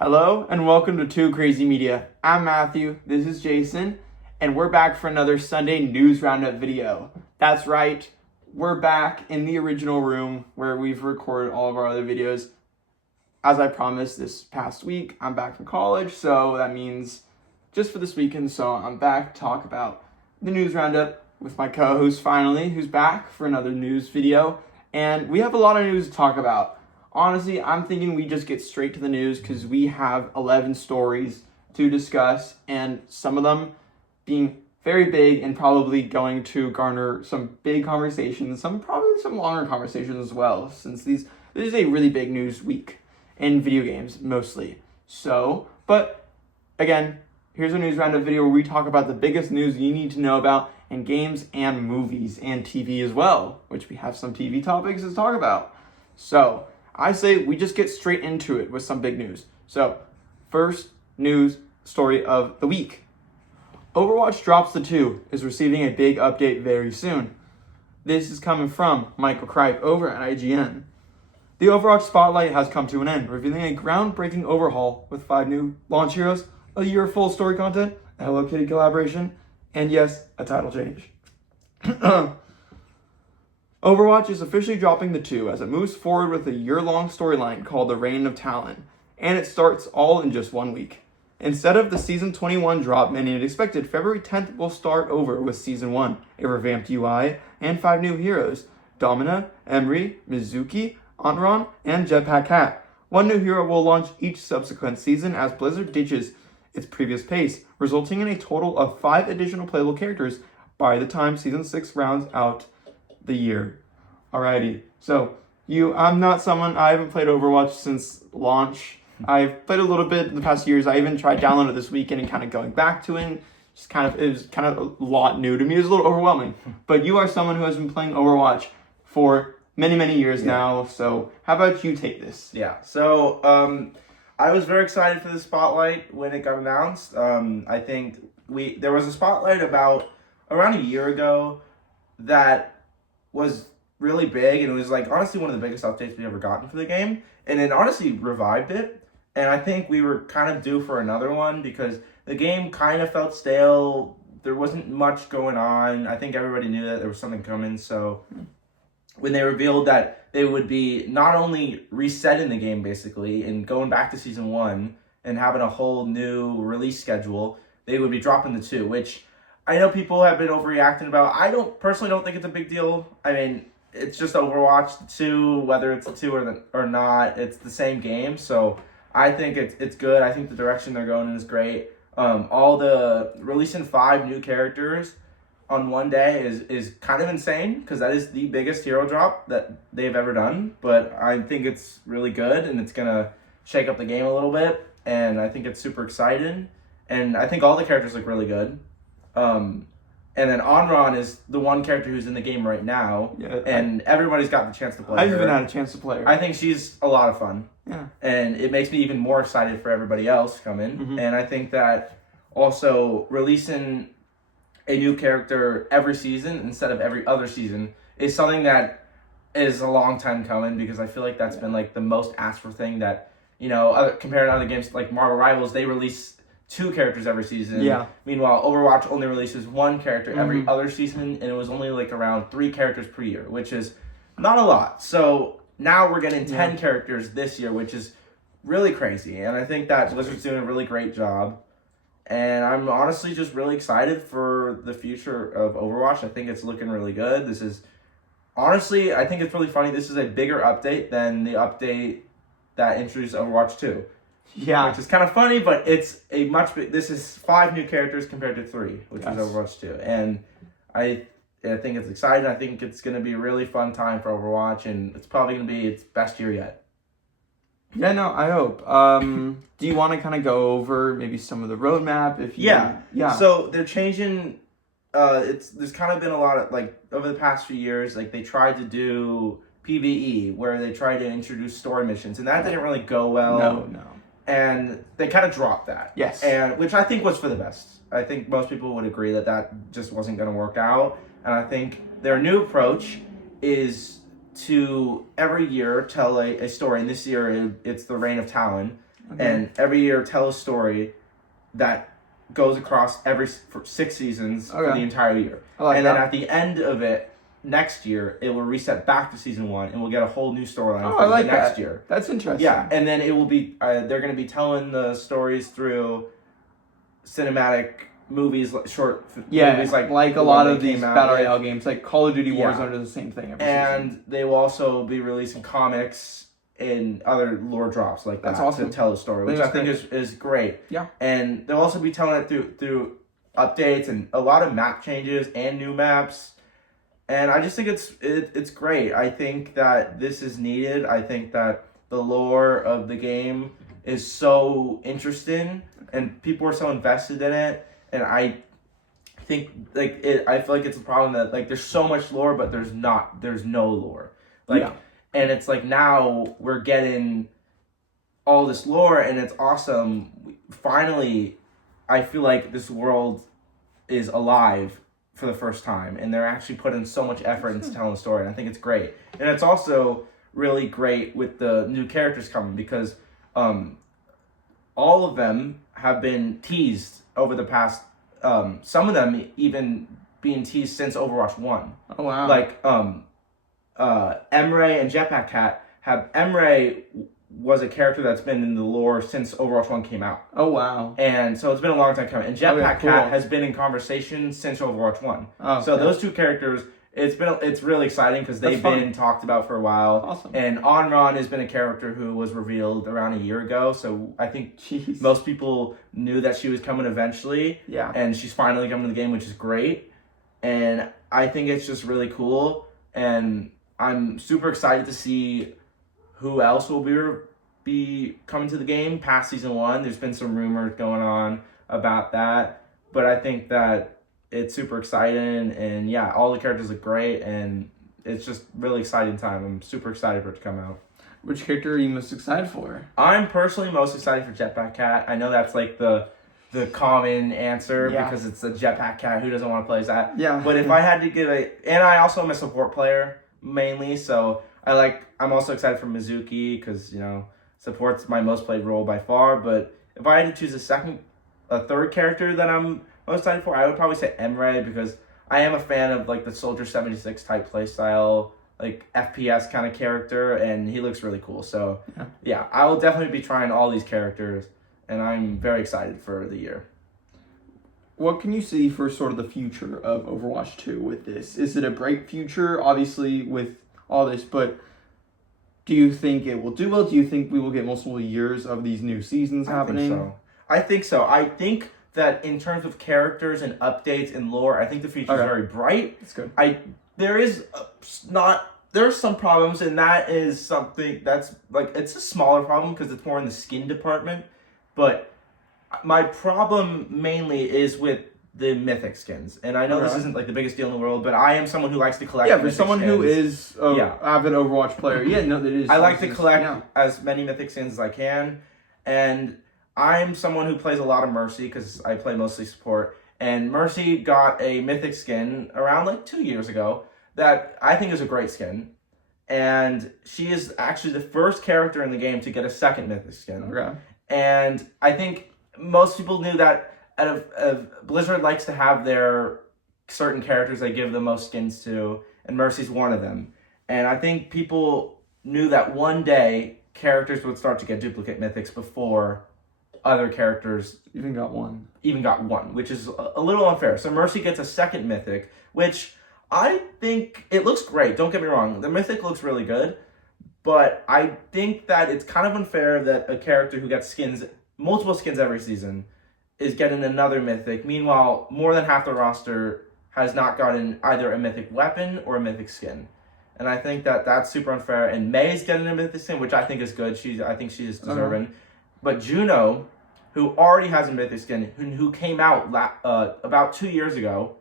Hello and welcome to 2CrazyMedia. I'm Matthew, this is Jason, and we're back for another Sunday News Roundup video. That's right, we're back in the original room where we've recorded all of our other videos. As I promised this past week, I'm back from college, so that means just for this weekend, so I'm back to talk about the News Roundup with my co-host finally, who's back for another news video, and we have a lot of news to talk about. Honestly, I'm thinking we just get straight to the news because we have 11 stories to discuss, and some of them being very big and probably going to garner some big conversations, probably some longer conversations as well, since this is a really big news week in video games mostly. So, but again, here's a news roundup video where we talk about the biggest news you need to know about in games and movies and TV as well, which we have some TV topics to talk about. So, I say we just get straight into it with some big news. So, first news story of the week. Overwatch Drops the 2 is receiving a big update very soon. This is coming from Michael Kripe over at IGN. The Overwatch spotlight has come to an end, revealing a groundbreaking overhaul with 5 new launch heroes, a year of full story content, a Hello Kitty collaboration, and yes, a title change. Overwatch is officially dropping the 2 as it moves forward with a year-long storyline called The Reign of Talon, and it starts all in just 1 week. Instead of the Season 21 drop many had expected, February 10th will start over with Season 1, a revamped UI, and 5 new heroes, Domina, Emery, Mizuki, Antron, and Jetpack Cat. 1 new hero will launch each subsequent season as Blizzard ditches its previous pace, resulting in a total of 5 additional playable characters by the time Season 6 rounds out the year. Alrighty, so I haven't played Overwatch since launch. I've played a little bit in the past years. I even tried downloading it this weekend and kind of going back to it. It was kind of a lot new to me. It was a little overwhelming. But you are someone who has been playing Overwatch for many, many years now. So how about you take this? Yeah, so I was very excited for the spotlight when it got announced. I think there was a spotlight around a year ago that was really big, and it was like honestly one of the biggest updates we've ever gotten for the game, and it honestly revived it. And I think we were kind of due for another one because the game kind of felt stale. There wasn't much going on. I think everybody knew that there was something coming. So when they revealed that they would be not only resetting the game basically and going back to Season 1 and having a whole new release schedule, they would be dropping the 2, which I know people have been overreacting about. I personally don't think it's a big deal. I mean, it's just Overwatch 2, whether it's a 2 or not, it's the same game. So I think it's good. I think the direction they're going in is great. Releasing 5 new characters on one day is kind of insane because that is the biggest hero drop that they've ever done. But I think it's really good and it's going to shake up the game a little bit. And I think it's super exciting. And I think all the characters look really good. And then Antron is the one character who's in the game right now, and everybody's got the chance to play her. I've even had a chance to play her. I think she's a lot of fun. Yeah. And it makes me even more excited for everybody else coming. Mm-hmm. And I think that also releasing a new character every season instead of every other season is something that is a long time coming because I feel like that's been like the most asked for thing that, compared to other games like Marvel Rivals, they release 2 characters every season. Yeah. Meanwhile, Overwatch only releases 1 character every other season, and it was only like around 3 characters per year, which is not a lot. So now we're getting 10 characters this year, which is really crazy. And I think that Blizzard's doing a really great job. And I'm honestly just really excited for the future of Overwatch. I think it's looking really good. I think it's really funny. This is a bigger update than the update that introduced Overwatch 2. Yeah. Which is kind of funny, but it's this is 5 new characters compared to 3, which is Overwatch 2. And I think it's exciting. I think it's going to be a really fun time for Overwatch, and it's probably going to be its best year yet. Yeah, no, I hope. Do you want to kind of go over maybe some of the roadmap? Yeah. So they're changing. There's kind of been a lot of, like, over the past few years, like, they tried to do PvE, where they tried to introduce story missions, and that didn't really go well. No. And they kind of dropped that. Yes. And which I think was for the best. I think most people would agree that just wasn't going to work out. And I think their new approach is to every year tell a story. And this year it's the Reign of Talon. and every year tell a story that goes across for 6 seasons for the entire year. And then at the end of it, next year, it will reset back to season 1, and we'll get a whole new storyline for the next year. That's interesting. Yeah, and then it will be, they're going to be telling the stories through cinematic movies, short movies like a lot of these Battle Royale games, like Call of Duty Warzone does the same thing every season. They will also be releasing comics and other lore drops like that to tell the story, which I think is great. Yeah. And they'll also be telling it through updates and a lot of map changes and new maps. And I just think it's great. I think that this is needed. I think that the lore of the game is so interesting and people are so invested in it. And I think I feel like it's a problem that there's so much lore, but there's no lore. And it's now we're getting all this lore and it's awesome. Finally, I feel like this world is alive for the first time, and they're actually putting so much effort into telling the story, and I think it's great. And it's also really great with the new characters coming because all of them have been teased over the past, some of them even being teased since Overwatch 1. Oh, wow. Emre and Jetpack Cat Emre was a character that's been in the lore since Overwatch 1 came out. Oh, wow. And so it's been a long time coming. And Jetpack Cat has been in conversation since Overwatch 1. Oh, so those two characters, it's really exciting because they've been talked about for a while. Awesome. And Onron has been a character who was revealed around a year ago. So I think most people knew that she was coming eventually. Yeah. And she's finally coming to the game, which is great. And I think it's just really cool. And I'm super excited to see who else will be coming to the game past season 1. There's been some rumors going on about that, but I think that it's super exciting, and yeah, all the characters look great, and it's just really exciting time. I'm super excited for it to come out. Which character are you most excited for? I'm personally most excited for Jetpack Cat. I know that's the common answer because it's a Jetpack Cat. Who doesn't want to play as that? Yeah. But if I had to give and I also am a support player mainly, so I'm also excited for Mizuki because, support's my most played role by far. But if I had to choose a third character that I'm most excited for, I would probably say Emre because I am a fan of the Soldier 76 type playstyle, FPS kind of character, and he looks really cool. So yeah, I will definitely be trying all these characters, and I'm very excited for the year. What can you see for sort of the future of Overwatch 2 with this? Is it a bright future, obviously, with all this, but do you think it will do well? Do you think we will get multiple years of these new seasons happening? I think so. I think that in terms of characters and updates and lore, I think the future is very bright. That's good. There's some problems, and that is something that's it's a smaller problem because it's more in the skin department, but my problem mainly is with the mythic skins. And I know this isn't the biggest deal in the world, but I am someone who likes to collect mythic someone skins. Who is an avid Overwatch player. That is. I like to collect as many mythic skins as I can. And I'm someone who plays a lot of Mercy because I play mostly support. And Mercy got a mythic skin around 2 years ago that I think is a great skin. And she is actually the first character in the game to get a second mythic skin. Okay. And I think most people knew that Blizzard likes to have their certain characters they give the most skins to, and Mercy's one of them. And I think people knew that one day characters would start to get duplicate mythics before other characters even got one, which is a little unfair. So Mercy gets a second mythic, which I think it looks great. Don't get me wrong. The mythic looks really good, but I think that it's kind of unfair that a character who gets multiple skins every season is getting another mythic. Meanwhile, more than half the roster has not gotten either a mythic weapon or a mythic skin. And I think that that's super unfair. And May's getting a mythic skin, which I think is good. I think she is deserving. But Juno, who already has a mythic skin, who came out about 2 years ago,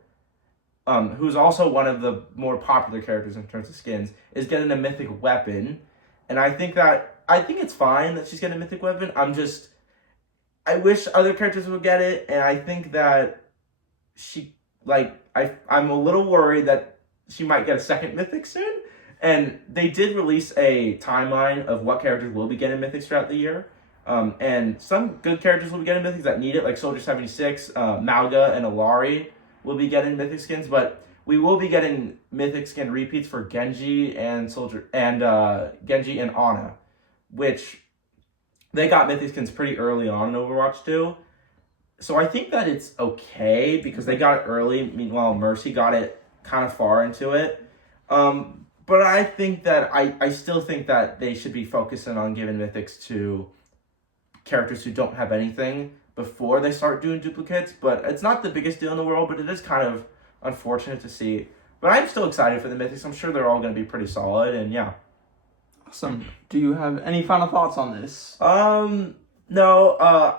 who's also one of the more popular characters in terms of skins, is getting a mythic weapon. And I think it's fine that she's getting a mythic weapon. I wish other characters would get it, and I think that I'm a little worried that she might get a second mythic soon. And they did release a timeline of what characters will be getting mythics throughout the year. And some good characters will be getting mythics that need it, like Soldier 76, Malga, and Alari will be getting mythic skins, but we will be getting mythic skin repeats for Genji and Genji and Ana, which they got mythic skins pretty early on in Overwatch 2. So I think that it's okay because they got it early. Meanwhile, Mercy got it kind of far into it. But I think that I still think that they should be focusing on giving mythics to characters who don't have anything before they start doing duplicates. But it's not the biggest deal in the world, but it is kind of unfortunate to see. But I'm still excited for the mythics. I'm sure they're all going to be pretty solid, and yeah. Awesome. Do you have any final thoughts on this? No.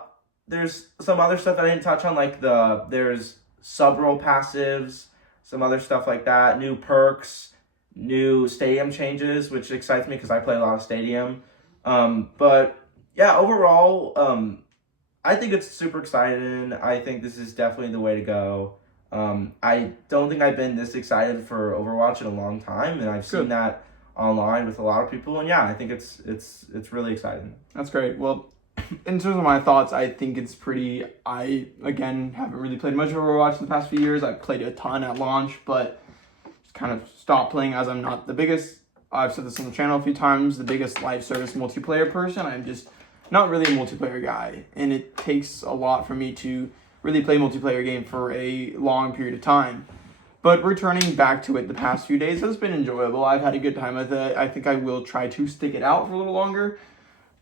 There's some other stuff that I didn't touch on, like there's sub-roll passives, some other stuff like that, new perks, new stadium changes, which excites me because I play a lot of stadium. But yeah, overall, I think it's super exciting. I think this is definitely the way to go. I don't think I've been this excited for Overwatch in a long time, and I've seen that online with a lot of people, and yeah, I think it's really exciting. That's great. Well, in terms of my thoughts, I think it's pretty. I again haven't really played much Overwatch in the past few years. I played a ton at launch, but just kind of stopped playing as I'm not the biggest. I've said this on the channel a few times. The biggest live service multiplayer person. I'm just not really a multiplayer guy, and it takes a lot for me to really play multiplayer game for a long period of time. But returning back to it the past few days has been enjoyable. I've had a good time with it. I think I will try to stick it out for a little longer.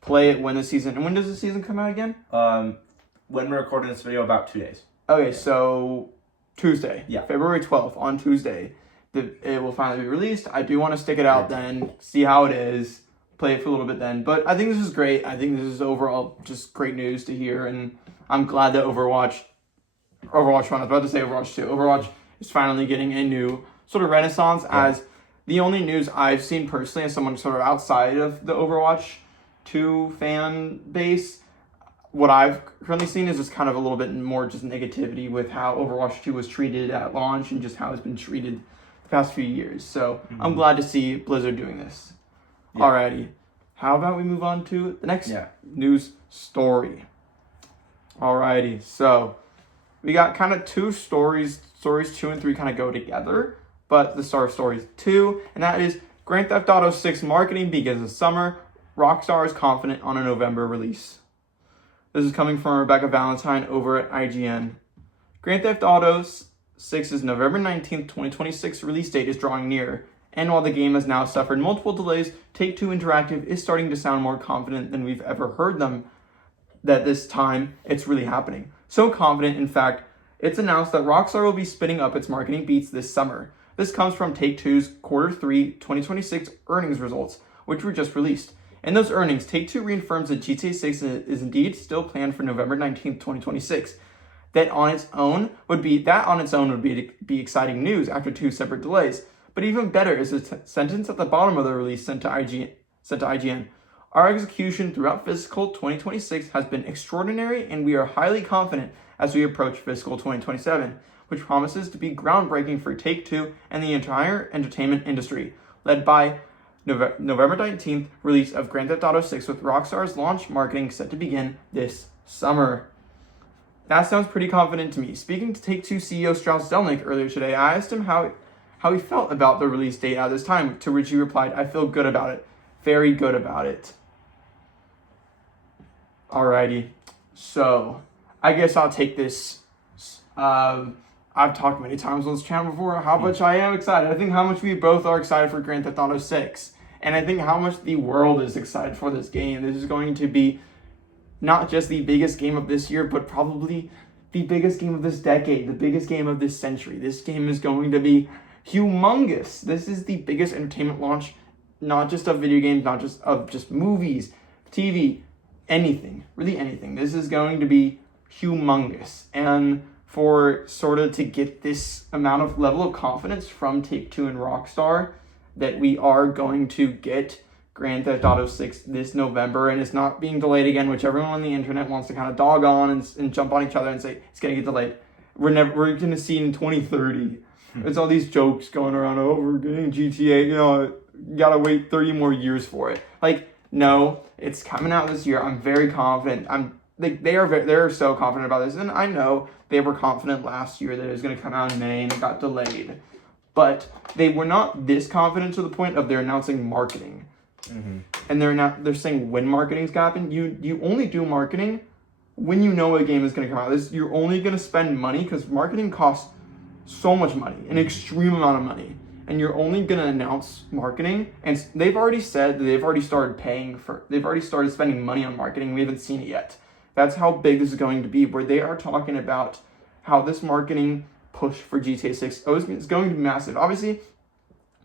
Play it when the season... And when does the season come out again? When we're recording this video, about 2 days. Okay, so Tuesday. Yeah. February 12th, on Tuesday, it will finally be released. I do want to stick it out then, see how it is, play it for a little bit then. But I think this is great. I think this is overall just great news to hear, and I'm glad that Overwatch 1, I was about to say Overwatch 2. Overwatch is finally getting a new sort of renaissance, as the only news I've seen personally as someone sort of outside of the Overwatch 2 fan base, what I've currently seen is just kind of a little bit more just negativity with how Overwatch 2 was treated at launch and just how it's been treated the past few years. So I'm glad to see Blizzard doing this. Yeah. Alrighty. How about we move on to the next news story? Alrighty. So we got kind of two stories. Stories 2 and 3 kind of go together, but the start of stories 2, and that is Grand Theft Auto 6 marketing begins this summer. Rockstar is confident on a November release. This is coming from Rebecca Valentine over at IGN. Grand Theft Auto 6's November 19th, 2026 release date is drawing near, and while the game has now suffered multiple delays, Take-Two Interactive is starting to sound more confident than we've ever heard them that this time it's really happening. So confident, in fact, it's announced that Rockstar will be spinning up its marketing beats this summer. This comes from Take-Two's Q3 2026 earnings results, which were just released. In those earnings, Take-Two reaffirms that GTA 6 is indeed still planned for November 19th, 2026. That on its own would be exciting news after 2 separate delays. But even better is the sentence at the bottom of the release sent to IGN. Our execution throughout fiscal 2026 has been extraordinary, and we are highly confident as we approach fiscal 2027, which promises to be groundbreaking for Take-Two and the entire entertainment industry, led by November 19th release of Grand Theft Auto 6 with Rockstar's launch marketing set to begin this summer. That sounds pretty confident to me. Speaking to Take-Two CEO Strauss Zelnick earlier today, I asked him how he felt about the release date at this time, to which he replied, "I feel good about it. Very good about it." Alrighty, so I guess I'll take this. I've talked many times on this channel before how much I am excited. I think how much we both are excited for Grand Theft Auto 6. And I think how much the world is excited for this game. This is going to be not just the biggest game of this year, but probably the biggest game of this decade, the biggest game of this century. This game is going to be humongous. This is the biggest entertainment launch, not just of video games, not just of just movies, TV, anything, really anything. This is going to be humongous. And for sort of to get this amount of level of confidence from Take-Two and Rockstar that we are going to get Grand Theft Auto 6 this November, and it's not being delayed again, which everyone on the internet wants to kind of dog on and jump on each other and say it's going to get delayed. We're going to see in 2030. There's all these jokes going around, oh, we're getting GTA, you gotta wait 30 more years for it. Like, No, it's coming out this year. I'm very confident. They're so confident about this, and I know they were confident last year that it was going to come out in May, and it got delayed. But they were not this confident to the point of they're announcing marketing, and they're saying when marketing's going to happen. You only do marketing when you know a game is going to come out. You're only going to spend money because marketing costs so much money, an extreme amount of money. And you're only going to announce marketing. And they've already said that they've already started spending money on marketing. We haven't seen it yet. That's how big this is going to be, where they are talking about how this marketing push for GTA 6 is going to be massive. Obviously,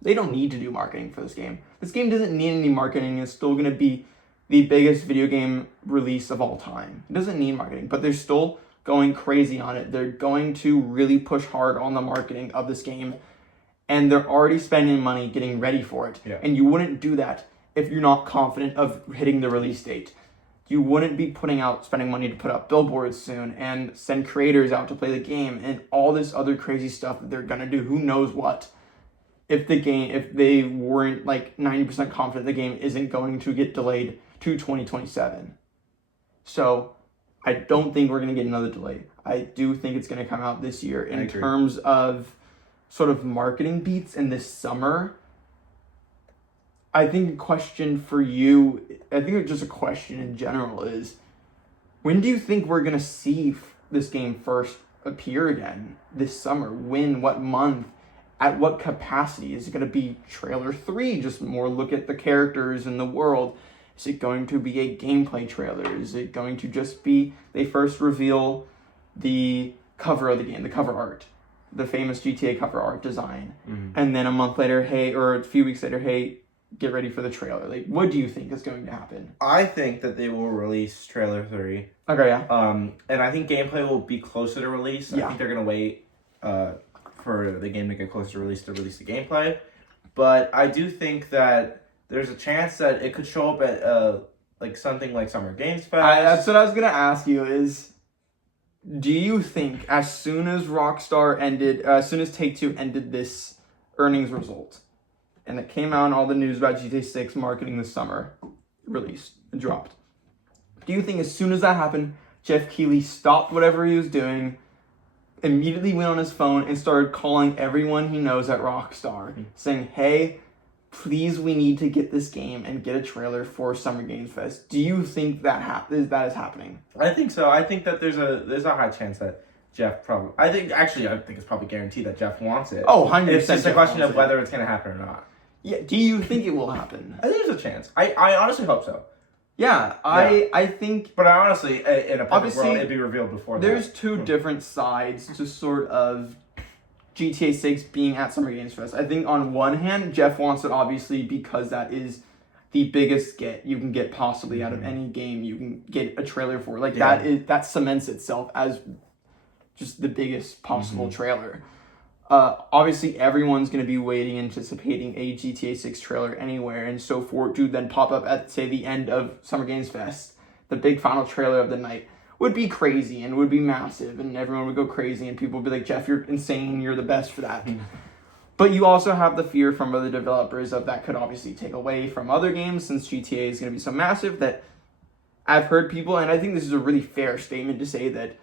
they don't need to do marketing for this game. This game doesn't need any marketing. It's still going to be the biggest video game release of all time. It doesn't need marketing, but they're still going crazy on it. They're going to really push hard on the marketing of this game. And they're already spending money getting ready for it. Yeah. And you wouldn't do that if you're not confident of hitting the release date. You wouldn't be spending money to put up billboards soon and send creators out to play the game and all this other crazy stuff that they're gonna do. Who knows what? If they weren't like 90% confident the game isn't going to get delayed to 2027. So I don't think we're gonna get another delay. I do think it's gonna come out this year. In terms of sort of marketing beats in this summer, I think a question for you, I think just a question in general is, when do you think we're going to see this game first appear again this summer? When, what month, at what capacity? Is it going to be trailer 3, just more look at the characters and the world? Is it going to be a gameplay trailer? Is it going to just be, they first reveal the cover of the game, the cover art, the famous GTA cover art design, and then a month later, or a few weeks later, hey, get ready for the trailer. Like, what do you think is going to happen? I think that they will release trailer 3. Okay, yeah. And I think gameplay will be closer to release. Yeah. I think they're gonna wait for the game to get closer to release the gameplay. But I do think that there's a chance that it could show up at like something like Summer Games Fest. That's what I was gonna ask you is, do you think as soon as Take-Two ended this earnings result, and it came out and all the news about GTA 6 marketing this summer, released and dropped, do you think as soon as that happened, Jeff Keighley stopped whatever he was doing, immediately went on his phone and started calling everyone he knows at Rockstar, saying, hey, please, we need to get this game and get a trailer for Summer Games Fest? Do you think that is happening? I think so. I think that there's a high chance that Jeff probably... I think it's probably guaranteed that Jeff wants it. Oh, 100%. It's just a question of whether it's going to happen or not. Yeah. Do you think it will happen? I think there's a chance. I honestly hope so. Yeah, I think... But honestly, in a perfect obviously, world, it'd be revealed before that. There's two different sides to sort of GTA 6 being at Summer Games Fest. I think on one hand, Jeff wants it obviously because that is the biggest get you can get possibly out of any game you can get a trailer for. Like that cements itself as just the biggest possible trailer. Obviously, everyone's going to be waiting, anticipating a GTA 6 trailer anywhere, and so for it to then pop up at, say, the end of Summer Games Fest, the big final trailer of the night, would be crazy and would be massive, and everyone would go crazy, and people would be like, Jeff, you're insane, you're the best for that. But you also have the fear from other developers of that could obviously take away from other games, since GTA is going to be so massive that I've heard people, and I think this is a really fair statement to say that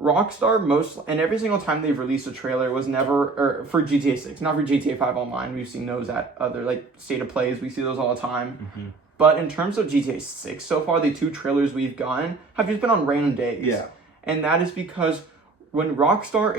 Rockstar and every single time they've released a trailer was never, or for GTA 6, not for GTA 5 Online. We've seen those at other like state of plays. We see those all the time. But in terms of GTA 6, so far the 2 trailers we've gotten have just been on random days. Yeah. And that is because when Rockstar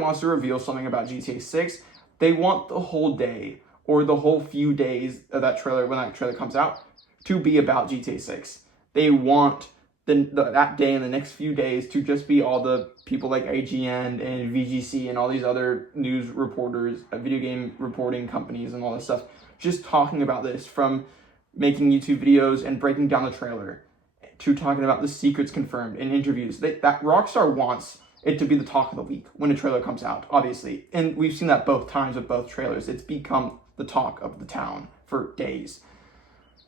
wants to reveal something about GTA 6, they want the whole day or the whole few days of that trailer, when that trailer comes out, to be about GTA 6. They want that day and the next few days to just be all the people like IGN and VGC and all these other news reporters, video game reporting companies and all this stuff, just talking about this, from making YouTube videos and breaking down the trailer to talking about the secrets confirmed in interviews. That Rockstar wants it to be the talk of the week when a trailer comes out, obviously. And we've seen that both times with both trailers. It's become the talk of the town for days.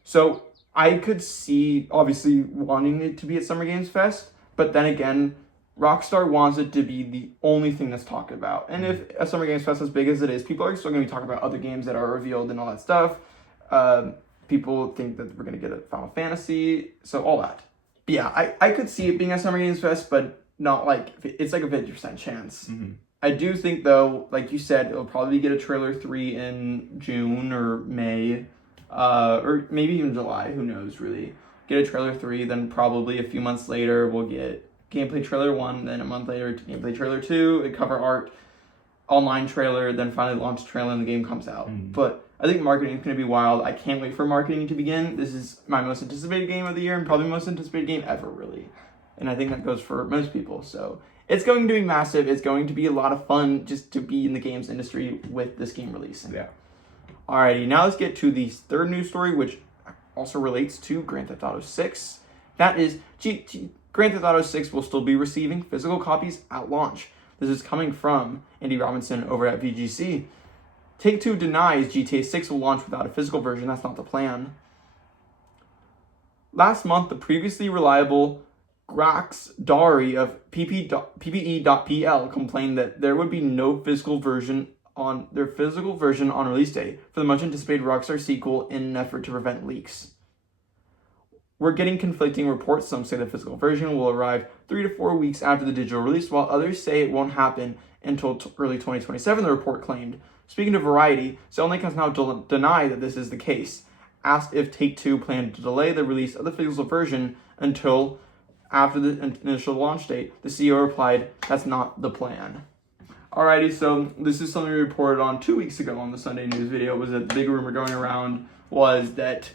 So I could see, obviously, wanting it to be at Summer Games Fest, but then again, Rockstar wants it to be the only thing that's talked about. And if a Summer Games Fest, as big as it is, people are still going to be talking about other games that are revealed and all that stuff. People think that we're going to get a Final Fantasy, so all that. But yeah, I could see it being a Summer Games Fest, but not like, it's like a 50% chance. Mm-hmm. I do think, though, like you said, it'll probably get a trailer 3 in June or May, or maybe even July, who knows, really. Get a trailer 3, then probably a few months later, we'll get gameplay trailer 1, then a month later, gameplay trailer 2, a cover art, online trailer, then finally launch trailer and the game comes out. But I think marketing is going to be wild. I can't wait for marketing to begin. This is my most anticipated game of the year and probably most anticipated game ever, really. And I think that goes for most people. So it's going to be massive. It's going to be a lot of fun just to be in the games industry with this game releasing. Yeah. Alrighty, now let's get to the third news story, which also relates to Grand Theft Auto 6. That is, Grand Theft Auto 6 will still be receiving physical copies at launch. This is coming from Andy Robinson over at VGC. Take-Two denies GTA 6 will launch without a physical version. That's not the plan. Last month, the previously reliable Grax Dari of PPE.pl complained that there would be no physical version on release day for the much anticipated Rockstar sequel in an effort to prevent leaks. We're getting conflicting reports. Some say the physical version will arrive 3 to 4 weeks after the digital release, while others say it won't happen until early 2027, the report claimed. Speaking to Variety, Zelnick has now denied that this is the case. Asked if Take-Two planned to delay the release of the physical version until after the initial launch date, the CEO replied, "That's not the plan." Alrighty, so this is something we reported on 2 weeks ago on the Sunday news video. Was that the big rumor going around was that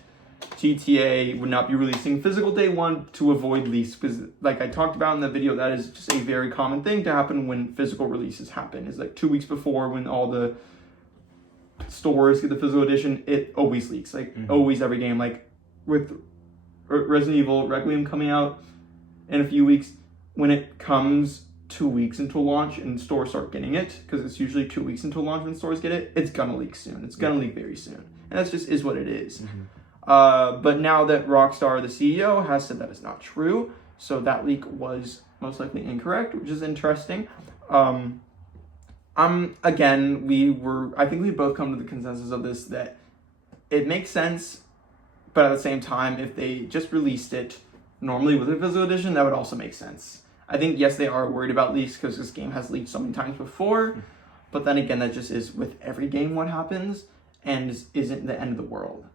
GTA would not be releasing physical day one to avoid leaks, because like I talked about in the video, that is just a very common thing to happen when physical releases happen. It's like 2 weeks before, when all the stores get the physical edition, it always leaks, like always, every game. Like with Resident Evil Requiem coming out in a few weeks, when it comes 2 weeks until launch and stores start getting it, because it's usually 2 weeks until launch when stores get it, it's gonna leak soon. It's gonna leak very soon, and that's just is what it is. But now that Rockstar, the CEO, has said that is not true, so that leak was most likely incorrect, which is interesting. Again, I think we both come to the consensus of this, that it makes sense, but at the same time, if they just released it normally with a physical edition, that would also make sense. I think, yes, they are worried about leaks because this game has leaked so many times before, but then again, that just is with every game what happens, and isn't the end of the world.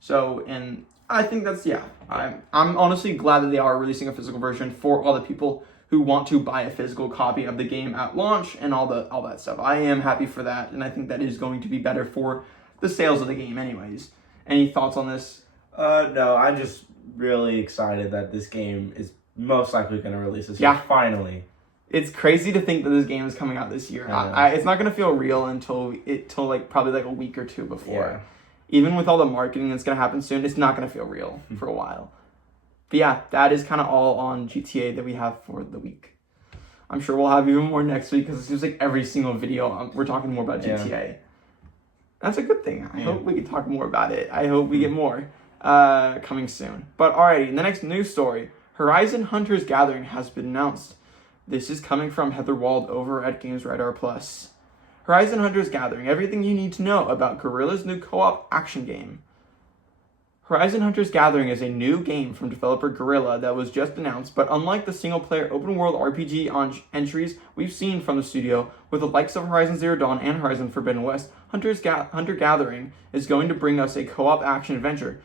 So, and I think that's, I'm honestly glad that they are releasing a physical version for all the people who want to buy a physical copy of the game at launch and all that stuff. I am happy for that, and I think that is going to be better for the sales of the game anyways. Any thoughts on this? No, I'm just really excited that this game is most likely going to release this year, finally. It's crazy to think that this game is coming out this year. It's not going to feel real until probably like a week or two before. Yeah. Even with all the marketing that's going to happen soon, it's not going to feel real for a while. But yeah, that is kind of all on GTA that we have for the week. I'm sure we'll have even more next week, because it seems like every single video we're talking more about GTA. Yeah. That's a good thing. I hope we can talk more about it. I hope we get more coming soon. But alrighty, in the next news story, Horizon Hunters Gathering has been announced. This is coming from Heather Wald over at Games Radar Plus. Horizon Hunters Gathering, everything you need to know about Guerrilla's new co-op action game. Horizon Hunters Gathering is a new game from developer Guerrilla that was just announced, but unlike the single-player open-world RPG entries we've seen from the studio, with the likes of Horizon Zero Dawn and Horizon Forbidden West, Hunter Gathering is going to bring us a co-op action adventure.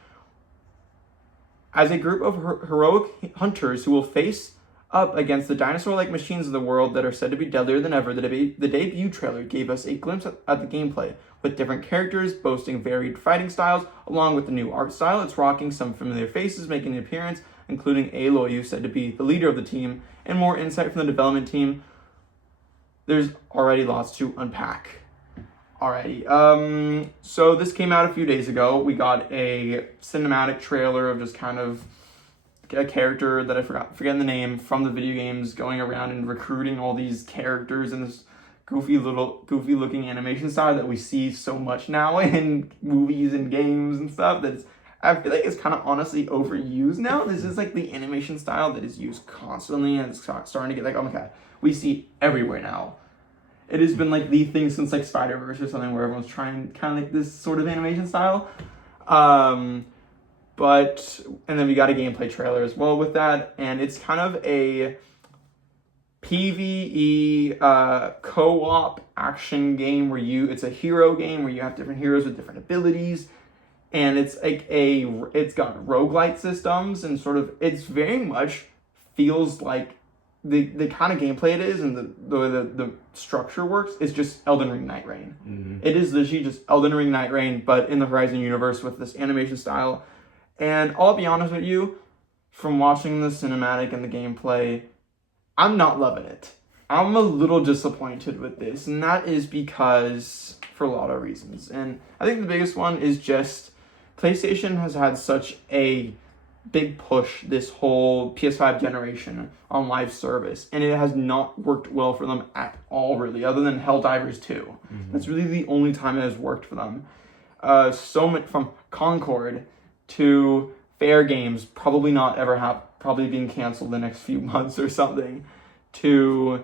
As a group of heroic hunters who will face up against the dinosaur-like machines of the world that are said to be deadlier than ever, the debut trailer gave us a glimpse at the gameplay, with different characters boasting varied fighting styles, along with the new art style. It's rocking some familiar faces making an appearance, including Aloy, who's said to be the leader of the team, and more insight from the development team. There's already lots to unpack. Alrighty, so this came out a few days ago. We got a cinematic trailer of just kind of a character that I forget the name from the video games going around and recruiting all these characters in this goofy looking animation style that we see so much now in movies and games and stuff. I feel like it's kind of honestly overused now. This is like the animation style that is used constantly, and it's starting to get like, oh my god, we see everywhere now. It has been like the thing since like Spider-Verse or something, where everyone's trying kind of like this sort of animation style. And then we got a gameplay trailer as well with that, and it's kind of a PvE co-op action game where it's a hero game where you have different heroes with different abilities, and it's like it's got roguelite systems, and sort of it's very much feels like the kind of gameplay it is, and the structure works is just Elden Ring Night Rain. Mm-hmm. It is literally just Elden Ring Night Rain, but in the Horizon universe with this animation style. And I'll be honest with you, from watching the cinematic and the gameplay, I'm not loving it. I'm a little disappointed with this, and that is because for a lot of reasons. And I think the biggest one is just PlayStation has had such a big push this whole PS5 generation on live service, and it has not worked well for them at all, really, other than Helldivers 2. Mm-hmm. That's really the only time it has worked for them. So much from Concord to Fair Games probably being canceled the next few months or something, to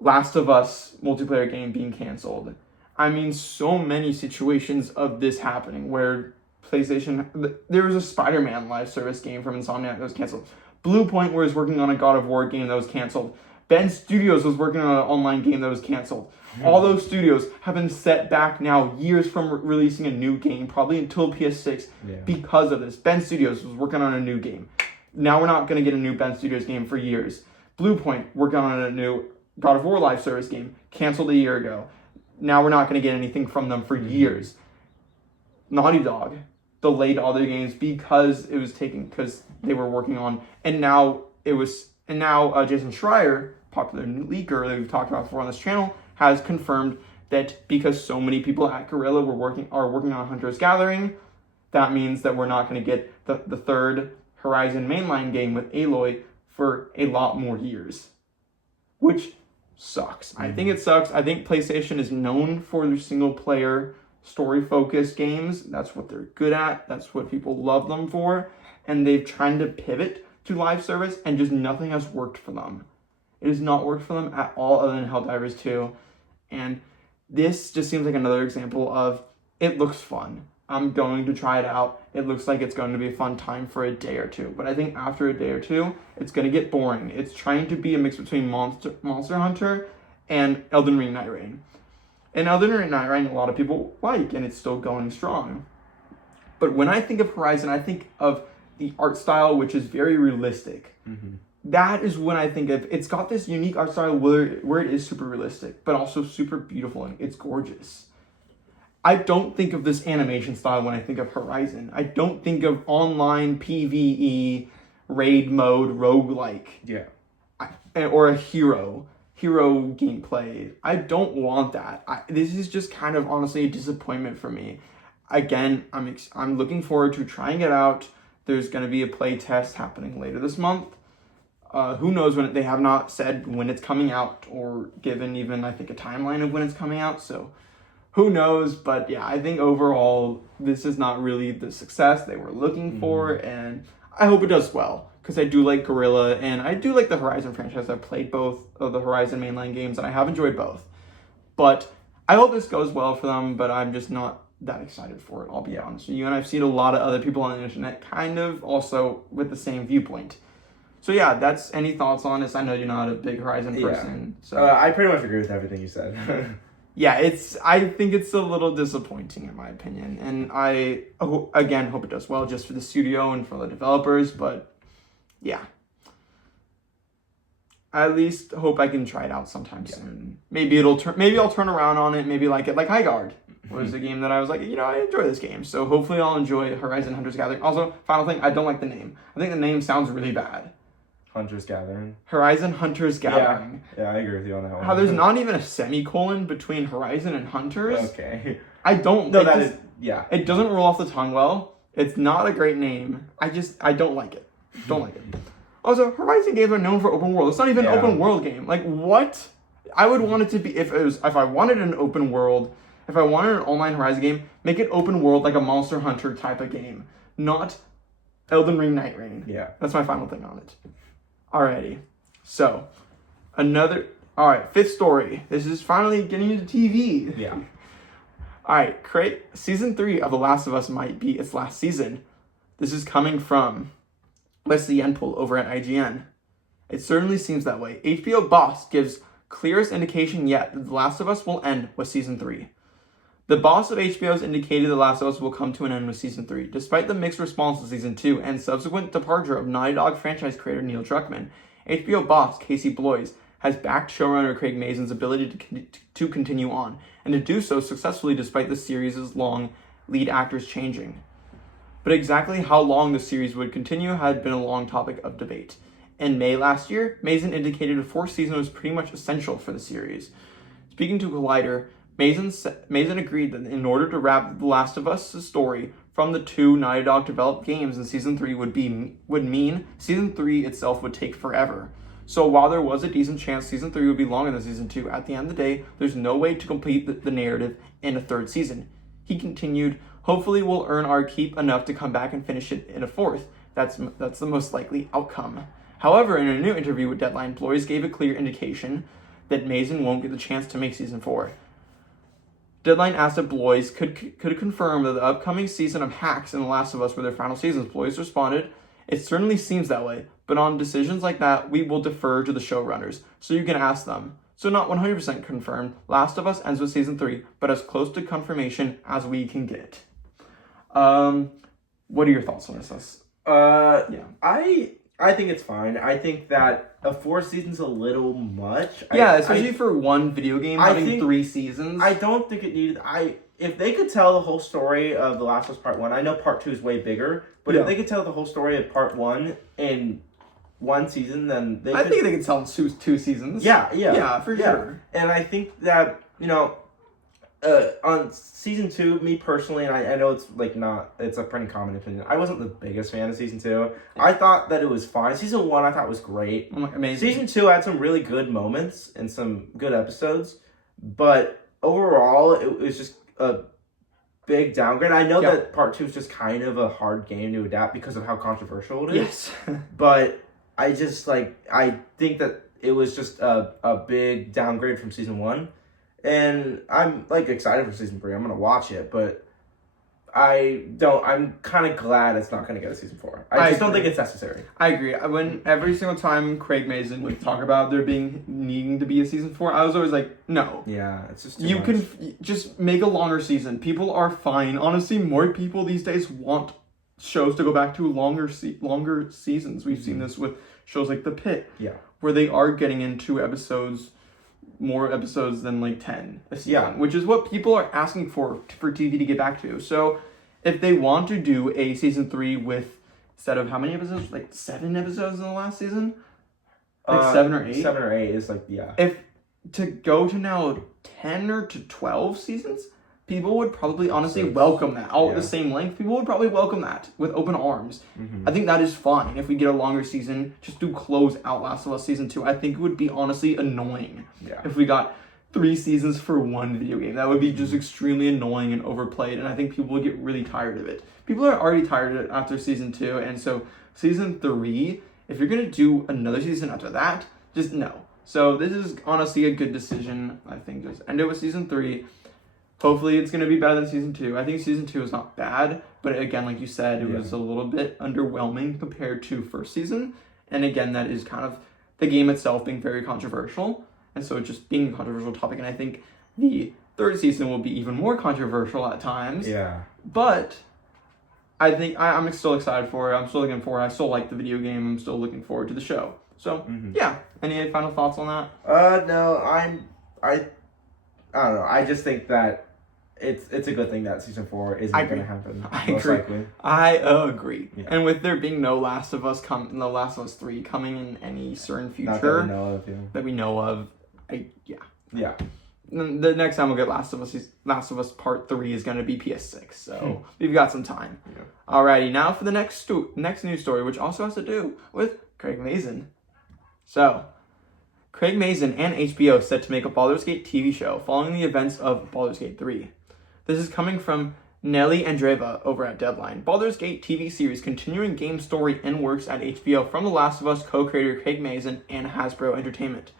Last of Us multiplayer game being canceled. I mean, so many situations of this happening where PlayStation, there was a Spider-Man live service game from Insomniac that was canceled. Bluepoint was working on a God of War game that was canceled. Ben Studios was working on an online game that was canceled. All those studios have been set back now years from releasing a new game, probably until PS6, because of this. Ben Studios was working on a new game. Now we're not going to get a new Ben Studios game for years. Bluepoint working on a new God of War live service game, canceled a year ago. Now we're not going to get anything from them for years. Naughty Dog delayed all their games because they were working on, and now Jason Schreier, popular leaker that we've talked about before on this channel, has confirmed that because so many people at Guerrilla are working on Hunter's Gathering, that means that we're not going to get the third Horizon mainline game with Aloy for a lot more years, which sucks. I think it sucks. I think PlayStation is known for their single player story-focused games. That's what they're good at. That's what people love them for. And they've tried to pivot to live service, and just nothing has worked for them. It has not worked for them at all, other than Helldivers 2. And this just seems like another example of, it looks fun. I'm going to try it out. It looks like it's going to be a fun time for a day or two. But I think after a day or two, it's going to get boring. It's trying to be a mix between Monster Hunter and Elden Ring Night Rain. And Elden Ring Night Rain, a lot of people like, and it's still going strong. But when I think of Horizon, I think of the art style, which is very realistic. Mm-hmm. That is when I think of, it's got this unique art style where it is super realistic, but also super beautiful, and it's gorgeous. I don't think of this animation style when I think of Horizon. I don't think of online PvE, raid mode, roguelike. Yeah. Or a hero gameplay. I don't want that. This is just kind of honestly a disappointment for me. Again, I'm looking forward to trying it out. There's going to be a play test happening later this month. Who knows when? They have not said when it's coming out, or given even, I think, a timeline of when it's coming out. So who knows? But yeah, I think overall, this is not really the success they were looking for. And I hope it does well, because I do like Guerrilla, and I do like the Horizon franchise. I've played both of the Horizon mainline games, and I have enjoyed both. But I hope this goes well for them, but I'm just not that excited for it, I'll be honest with you. And I've seen a lot of other people on the internet kind of also with the same viewpoint. So yeah, that's any thoughts on this? I know you're not a big Horizon person. So I pretty much agree with everything you said. Yeah, I think it's a little disappointing in my opinion. And I, again, hope it does well just for the studio and for the developers. But yeah, I at least hope I can try it out sometime soon. Maybe I'll turn around on it. Maybe like it, like Highguard was a game that I was like, I enjoy this game. So hopefully I'll enjoy Horizon Hunter's Gathering. Also, final thing, I don't like the name. I think the name sounds really bad. Hunter's Gathering. Horizon Hunter's Gathering. Yeah, I agree with you on that one. How there's not even a semicolon between Horizon and Hunters. Okay. I don't. No, It doesn't roll off the tongue well. It's not a great name. I don't like it. Don't like it. Also, Horizon games are known for open world. It's not even an open world game. Like, what? I would want it to be, if I wanted an open world, if I wanted an online Horizon game, make it open world like a Monster Hunter type of game. Not Elden Ring Night Rain. Yeah. That's my final thing on it. Alrighty. So, fifth story. This is finally getting into TV. Yeah. Alright, season 3 of The Last of Us might be its last season. This is coming from Wesley Yenpool over at IGN. It certainly seems that way. HBO boss gives clearest indication yet that The Last of Us will end with Season 3. The boss of HBO has indicated The Last of Us will come to an end with Season 3. Despite the mixed response to Season 2 and subsequent departure of Naughty Dog franchise creator Neil Druckmann, HBO boss Casey Bloys has backed showrunner Craig Mazin's ability to continue on, and to do so successfully despite the series' long lead actors changing. But exactly how long the series would continue had been a long topic of debate. In May last year, Mazin indicated a fourth season was pretty much essential for the series. Speaking to Collider, Mazin agreed that in order to wrap The Last of Us' story from the 2 Naughty Dog developed games in Season 3 would mean Season 3 itself would take forever. So while there was a decent chance Season 3 would be longer than Season 2, at the end of the day, there's no way to complete the narrative in a third season. He continued, hopefully we'll earn our keep enough to come back and finish it in a fourth. That's the most likely outcome. However, in a new interview with Deadline, Bloys gave a clear indication that Mazin won't get the chance to make Season 4. Deadline asked if Bloys could confirm that the upcoming season of Hacks and The Last of Us were their final seasons. Bloys responded, it certainly seems that way, but on decisions like that, we will defer to the showrunners, so you can ask them. So not 100% confirmed, Last of Us ends with Season 3, but as close to confirmation as we can get. What are your thoughts on this? I think it's fine. I think that a 4 season's a little much. Yeah, especially for one video game having 3 seasons. I don't think it needed. If they could tell the whole story of The Last of Us Part 1, I know Part 2 is way bigger, but if they could tell the whole story of Part 1 in 1 season, then I think they could tell 2 seasons. Yeah, for sure. And I think that, on Season 2, me personally, and I know it's it's a pretty common opinion, I wasn't the biggest fan of Season 2. I thought that it was fine. Season 1 I thought was great. Amazing. Season 2 had some really good moments and some good episodes, but overall it was just a big downgrade. I know that Part 2 is just kind of a hard game to adapt because of how controversial it is. Yes. But I just, I think that it was just a big downgrade from Season 1. And I'm, excited for Season 3. I'm going to watch it, but I'm kind of glad it's not going to get a Season 4. I just don't think it's necessary. I agree. When every single time Craig Mazin would talk about there needing to be a Season 4, I was always like, no. Yeah, it's just too much. Can just make a longer season. People are fine. Honestly, more people these days want shows to go back to longer seasons. We've seen this with shows like The Pit, where they are getting into more episodes than 10 a season, which is what people are asking for TV to get back to. So if they want to do a Season 3 with, instead of how many episodes, 7 episodes in the last season, 7 or 8. 7 or 8 is If to go to now 10 or to 12 seasons, people would probably honestly welcome that. All at the same length, people would probably welcome that with open arms. I think that is fine. If we get a longer season, just to close out Last of Us Season 2, I think it would be honestly annoying if we got 3 seasons for one video game. That would be just extremely annoying and overplayed, and I think people would get really tired of it. People are already tired of it after Season 2, and so Season 3, if you're going to do another season after that, just no. So this is honestly a good decision. I think just end it with Season 3. Hopefully it's going to be better than Season 2. I think Season 2 is not bad, but again, like you said, it was a little bit underwhelming compared to first season. And again, that is kind of the game itself being very controversial. And so just being a controversial topic. And I think the third season will be even more controversial at times. Yeah. But I think I'm still excited for it. I'm still looking forward. I still like the video game. I'm still looking forward to the show. So, Any final thoughts on that? No, I don't know. I just think that it's a good thing that Season 4 isn't going to happen. I agree. Yeah. And with there being no Last of Us 3 coming in any certain future that we know of, Yeah. The next time we'll get Last of Us Part 3 is going to be PS6, so we've got some time. Yeah. Alrighty, now for the next news story, which also has to do with Craig Mazin. So, Craig Mazin and HBO set to make a Baldur's Gate TV show following the events of Baldur's Gate 3. This is coming from Nelly Andreeva over at Deadline. Baldur's Gate TV series continuing game story in works at HBO from The Last of Us co-creator Craig Mazin and Hasbro Entertainment.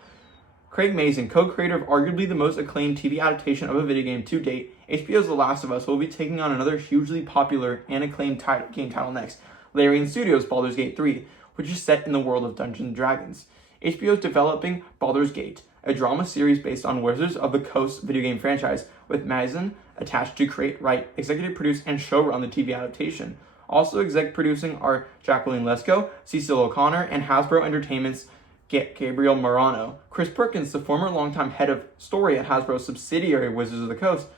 Craig Mazin, co-creator of arguably the most acclaimed TV adaptation of a video game to date, HBO's The Last of Us will be taking on another hugely popular and acclaimed game title next, Larian Studios' Baldur's Gate 3, which is set in the world of Dungeons & Dragons. HBO is developing Baldur's Gate, a drama series based on Wizards of the Coast video game franchise, with Mazin attached to create, write, executive produce, and showrun the TV adaptation. Also exec producing are Jacqueline Lesko, Cecil O'Connor, and Hasbro Entertainment's Gabriel Marano. Chris Perkins, the former longtime head of story at Hasbro's subsidiary Wizards of the Coast,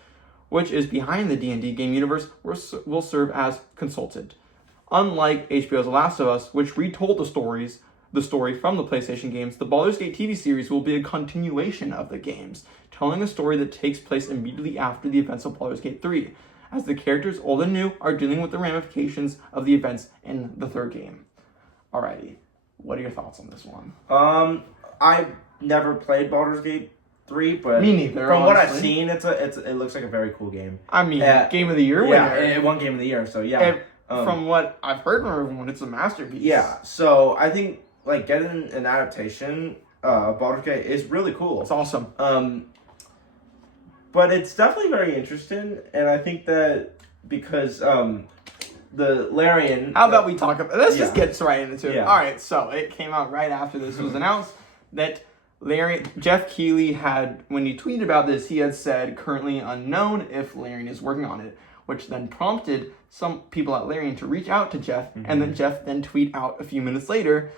which is behind the D&D game universe, will serve as consultant. Unlike HBO's The Last of Us, which retold the story from the PlayStation games, the Baldur's Gate TV series will be a continuation of the games, telling a story that takes place immediately after the events of Baldur's Gate 3, as the characters, old and new, are dealing with the ramifications of the events in the third game. Alrighty, what are your thoughts on this one? I never played Baldur's Gate 3, but me neither. From honestly. What I've seen, it looks like a very cool game. I mean, Game of the Year winner. Yeah, it won Game of the Year, so yeah. From what I've heard from everyone, it's a masterpiece. Yeah, so I think like getting an adaptation of Baldur's Gate is really cool. It's awesome. But it's definitely very interesting, and I think that because the Larian... How about we talk about... Let's just get right into it. Yeah. All right, so it came out right after this was announced that Jeff Keighley had, when he tweeted about this, he had said, currently unknown if Larian is working on it, which then prompted some people at Larian to reach out to Jeff, and then Jeff then tweet out a few minutes later,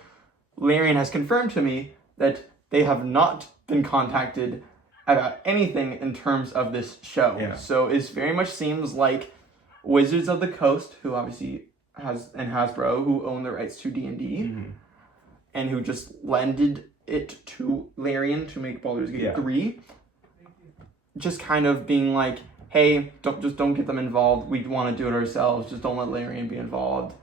Larian has confirmed to me that they have not been contacted about anything in terms of this show. Yeah. So it very much seems like Wizards of the Coast, who obviously and Hasbro, who own the rights to D&D, and who just lended it to Larian to make Baldur's Gate 3, just kind of being like, hey, don't get them involved. We want to do it ourselves. Just don't let Larian be involved.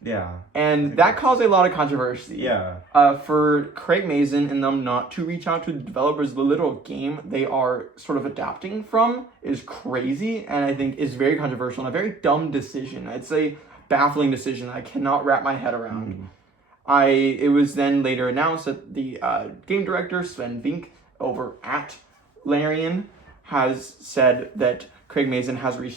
Yeah. And that caused a lot of controversy. Yeah. For Craig Mazin and them not to reach out to the developers, the literal game they are sort of adapting from is crazy, and I think is very controversial and a very dumb decision. I'd say baffling decision I cannot wrap my head around. It was then later announced that the game director, Sven Vink, over at Larian, has said that Craig Mazin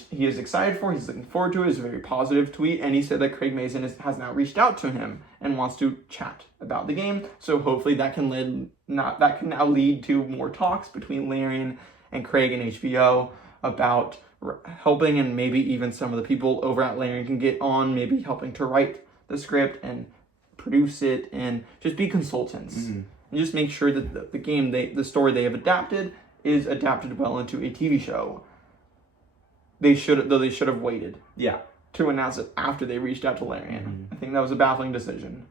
he is excited for, he's looking forward to it. It's a very positive tweet, and he said that Craig Mazin has now reached out to him and wants to chat about the game. So hopefully that can now lead to more talks between Larian and Craig and HBO about helping, and maybe even some of the people over at Larian can get on, maybe helping to write the script and produce it and just be consultants. And just make sure that the story they have adapted is adapted well into a TV show. They should have waited. Yeah. To announce it after they reached out to Larian. I think that was a baffling decision.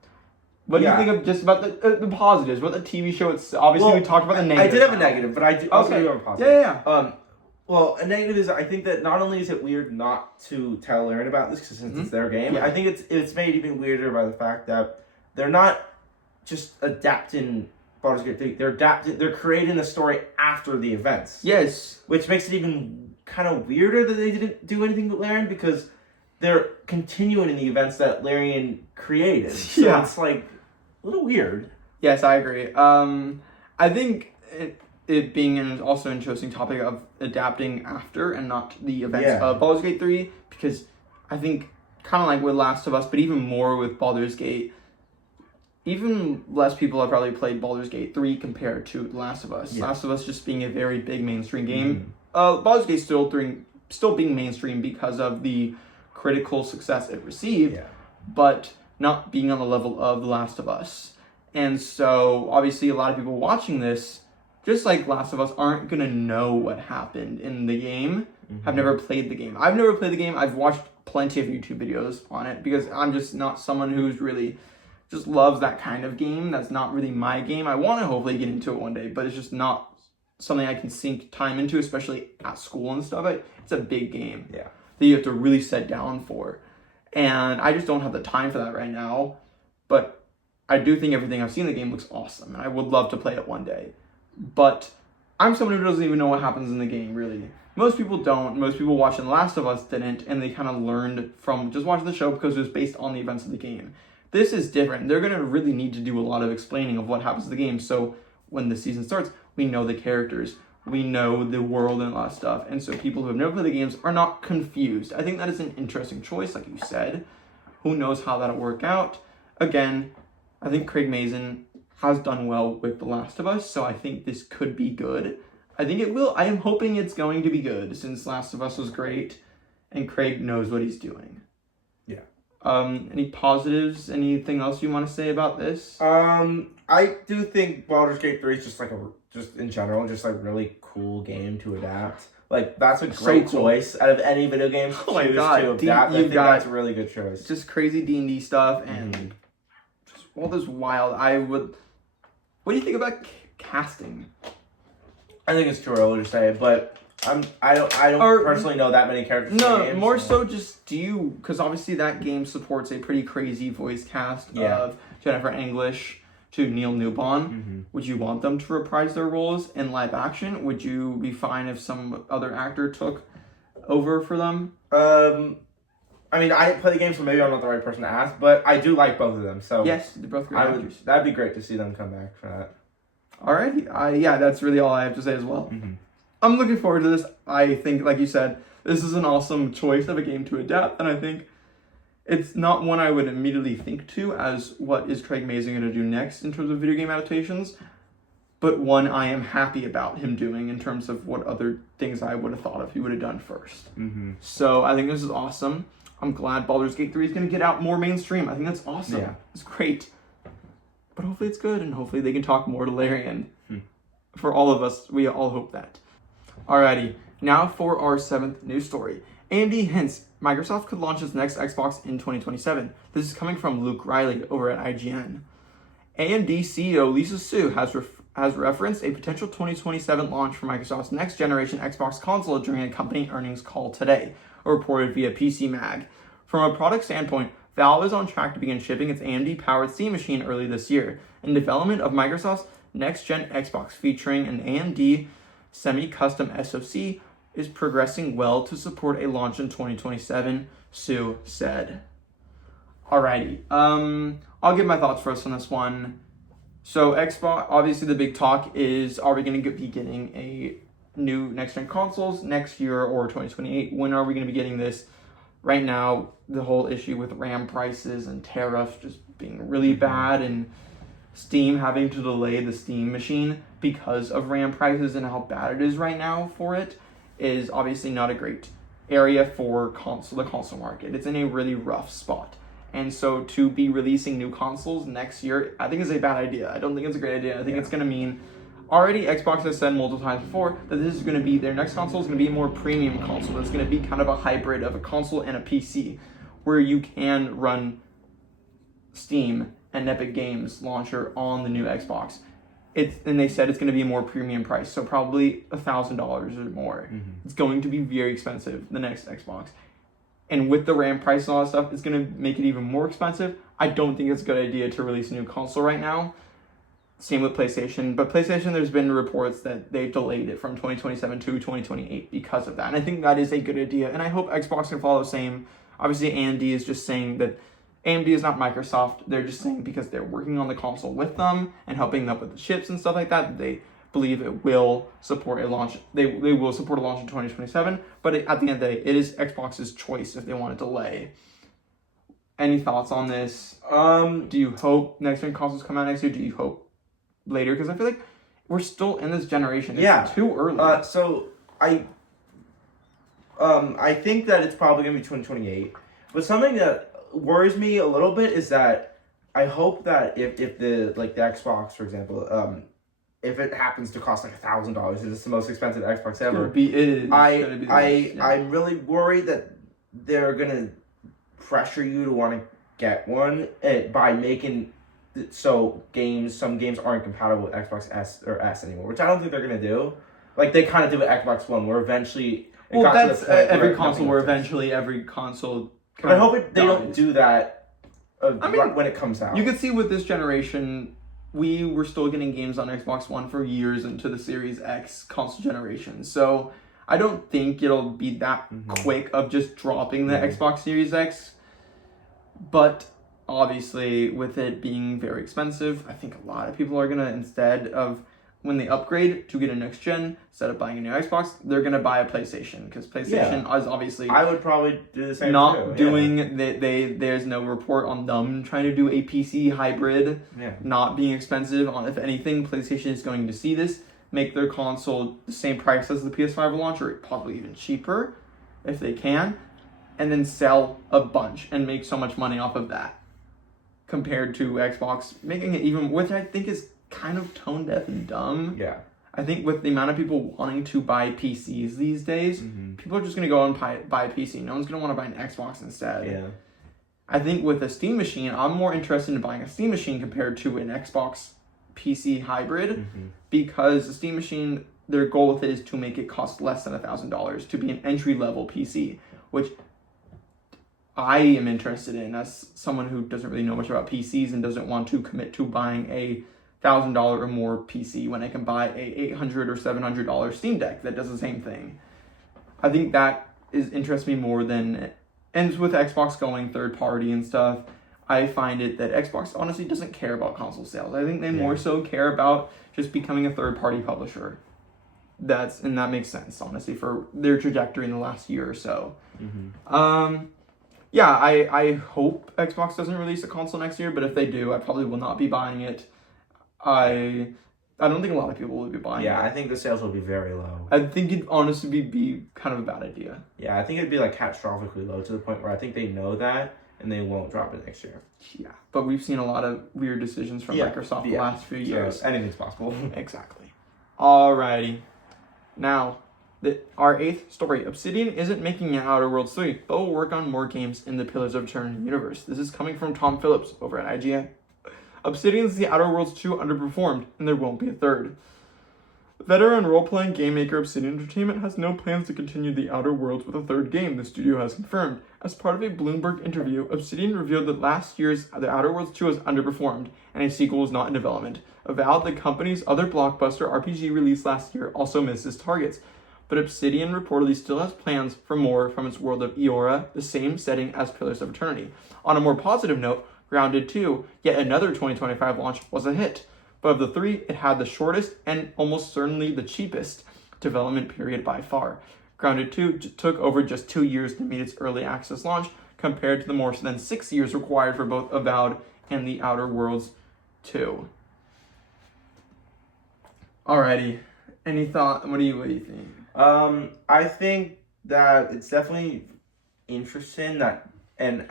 What do you think of just about the positives? What the TV show? It's obviously we talked about the negatives. I did have a negative, but I also do have a positive. Yeah. Well, a negative is I think that not only is it weird not to tell Larian about this since it's their game, I think it's made even weirder by the fact that they're not just adapting Baldur's Gate 3. They're creating the story after the events. Yes. Which makes it even kind of weirder that they didn't do anything with Larian, because they're continuing in the events that Larian created. So it's like a little weird. Yes, I agree. I think it being also an interesting topic of adapting after and not the events of Baldur's Gate 3, because I think kind of like with Last of Us, but even more with Baldur's Gate, even less people have probably played Baldur's Gate 3 compared to Last of Us. Last of Us just being a very big mainstream game. Baldur's Gate still being mainstream because of the critical success it received, but not being on the level of The Last of Us. And so, obviously, a lot of people watching this, just like Last of Us, aren't going to know what happened in the game, have never played the game. I've never played the game. I've watched plenty of YouTube videos on it, because I'm just not someone who's really just loves that kind of game. That's not really my game. I want to hopefully get into it one day, but it's just not something I can sink time into, especially at school and stuff. It's a big game that you have to really set down for. And I just don't have the time for that right now. But I do think everything I've seen in the game looks awesome, and I would love to play it one day. But I'm someone who doesn't even know what happens in the game, really. Most people don't. Most people watching The Last of Us didn't, and they kind of learned from just watching the show because it was based on the events of the game. This is different. They're going to really need to do a lot of explaining of what happens in the game. So when the season starts, we know the characters, we know the world and a lot of stuff. And so people who have never played the games are not confused. I think that is an interesting choice, like you said. Who knows how that'll work out? Again, I think Craig Mazin has done well with The Last of Us, so I think this could be good. I think it will. I am hoping it's going to be good, since Last of Us was great, and Craig knows what he's doing. Yeah. Any positives? Anything else you want to say about this? I do think Baldur's Gate 3 is just in general, just like really cool game to adapt. Like, that's a great choice out of any video game Oh my God. to adapt. I think that's a really good choice. Just crazy D&D stuff and just all this wild. What do you think about casting? I think it's too early to say, but I don't personally know that many characters. No, more so just because obviously that game supports a pretty crazy voice cast of Jennifer English to Neil Newbon. Would you want them to reprise their roles in live action? Would you be fine if some other actor took over for them? I mean, I didn't play the game, so maybe I'm not the right person to ask, but I do like both of them. So yes, they're both great actors. That'd be great to see them come back for that. Alrighty, yeah, that's really all I have to say as well. I'm looking forward to this. I think, like you said, this is an awesome choice of a game to adapt, and I think it's not one I would immediately think to as what is Craig Mazin going to do next in terms of video game adaptations, but one I am happy about him doing in terms of what other things I would have thought of he would have done first. So I think this is awesome. I'm glad Baldur's Gate 3 is going to get out more mainstream. I think that's awesome. Yeah. It's great. But hopefully it's good, and hopefully they can talk more to Larian. For all of us, we all hope that. Alrighty, now for our 7th news story. AMD hints Microsoft could launch its next Xbox in 2027. This is coming from Luke Riley over at IGN. AMD CEO Lisa Su has referenced a potential 2027 launch for Microsoft's next generation Xbox console during a company earnings call today, reported via PC Mag. From a product standpoint, Valve is on track to begin shipping its AMD-powered Steam machine early this year, and development of Microsoft's next-gen Xbox featuring an AMD semi-custom SoC is progressing well to support a launch in 2027, Su said. Alrighty, I'll give my thoughts first on this one. So Xbox, obviously the big talk is, are we going to be getting a new next-gen consoles next year or 2028? When are we going to be getting this? Right now, the whole issue with RAM prices and tariffs just being really bad, and Steam having to delay the Steam machine because of RAM prices and how bad it is right now for it is obviously not a great area for the console market. It's in a really rough spot. And so to be releasing new consoles next year, I think is a bad idea. I don't think it's a great idea. I think it's going to mean, already Xbox has said multiple times before that this is going to be, their next console is going to be a more premium console. It's going to be kind of a hybrid of a console and a PC, where you can run Steam and Epic Games launcher on the new Xbox. And they said it's going to be a more premium price, so probably $1,000 or more. It's going to be very expensive, the next Xbox. And with the RAM price and all that stuff, it's going to make it even more expensive. I don't think it's a good idea to release a new console right now. Same with PlayStation. But PlayStation, there's been reports that they've delayed it from 2027 to 2028 because of that. And I think that is a good idea. And I hope Xbox can follow the same. Obviously, AMD is just saying that AMD is not Microsoft. They're just saying because they're working on the console with them and helping them with the chips and stuff like that, they believe it will support a launch. They will support a launch in 2027. But at the end of the day, it is Xbox's choice if they want to delay. Any thoughts on this? Do you hope next-gen consoles come out next year? Do you hope later? Because I feel like we're still in this generation. It's too early. So I think that it's probably going to be 2028. But something that worries me a little bit is that I hope that if the Xbox, for example, if it happens to cost like $1,000, it's the most expensive Xbox ever. I'm really worried that they're gonna pressure you to want to get one by making so some games aren't compatible with Xbox S or S anymore, which I don't think they're gonna do. Like they kind of do with Xbox One, where eventually that's every console. Where eventually every console. But I hope they don't do that when it comes out. You can see with this generation, we were still getting games on Xbox One for years into the Series X console generation. So I don't think it'll be that quick of just dropping the Xbox Series X. But obviously, with it being very expensive, I think a lot of people are going to, instead of when they upgrade to get a next gen, instead of buying a new Xbox, they're gonna buy a PlayStation, because PlayStation is obviously I would probably do the same. Not doing there's no report on them trying to do a PC hybrid. Yeah. Not being expensive. If anything, PlayStation is going to see this, make their console the same price as the PS5 launch, or possibly even cheaper, if they can, and then sell a bunch and make so much money off of that, compared to Xbox making it even, which I think is kind of tone deaf and dumb. Yeah. I think with the amount of people wanting to buy PCs these days, people are just going to go and buy a PC. No one's going to want to buy an Xbox instead. Yeah. I think with a Steam machine, I'm more interested in buying a Steam machine compared to an Xbox PC hybrid, because the Steam machine, their goal with it is to make it cost less than $1,000 to be an entry-level PC, which I am interested in as someone who doesn't really know much about PCs and doesn't want to commit to buying a $1,000 or more PC when I can buy a $800 or $700 Steam Deck that does the same thing. I think that interests me more than, and with Xbox going third party and stuff, I find it that Xbox honestly doesn't care about console sales. I think they more so care about just becoming a third party publisher. That makes sense, honestly, for their trajectory in the last year or so. Yeah, I hope Xbox doesn't release a console next year, but if they do, I probably will not be buying it. I don't think a lot of people will be buying it. Yeah, I think the sales will be very low. I think it'd honestly be kind of a bad idea. Yeah, I think it'd be like catastrophically low, to the point where I think they know that and they won't drop it next year. Yeah, but we've seen a lot of weird decisions from Microsoft the last few years. So anything's possible. Exactly. Alrighty. Now, our 8th story. Obsidian isn't making an Outer Worlds 3, but will work on more games in the Pillars of Eternity universe. This is coming from Tom Phillips over at IGN. Obsidian's The Outer Worlds 2 underperformed, and there won't be a third. Veteran role-playing game maker Obsidian Entertainment has no plans to continue The Outer Worlds with a third game, the studio has confirmed. As part of a Bloomberg interview, Obsidian revealed that last year's The Outer Worlds 2 was underperformed, and a sequel was not in development. Avowed the company's other blockbuster RPG release last year also missed its targets. But Obsidian reportedly still has plans for more from its world of Eora, the same setting as Pillars of Eternity. On a more positive note, Grounded 2, yet another 2025 launch, was a hit. But of the three, it had the shortest and almost certainly the cheapest development period by far. Grounded 2 took over just 2 years to meet its early access launch, compared to the more than 6 years required for both Avowed and The Outer Worlds 2. Alrighty. Any thought? What do you think? I think that it's definitely interesting that, and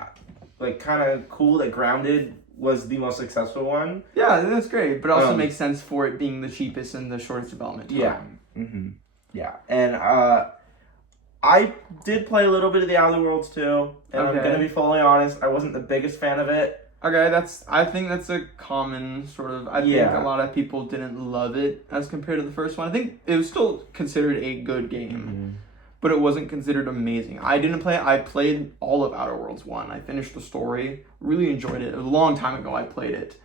like kind of cool that Grounded was the most successful one. Yeah, that's great, but it also makes sense for it being the cheapest and the shortest development time. Yeah. Yeah, and I did play a little bit of The Outer Worlds too, and I'm gonna be fully honest, I wasn't the biggest fan of it. Okay, I think that's a common sort of, I think a lot of people didn't love it as compared to the first one. I think it was still considered a good game, but it wasn't considered amazing. I didn't play it. I played all of Outer Worlds 1. I finished the story, really enjoyed it. It was a long time ago I played it,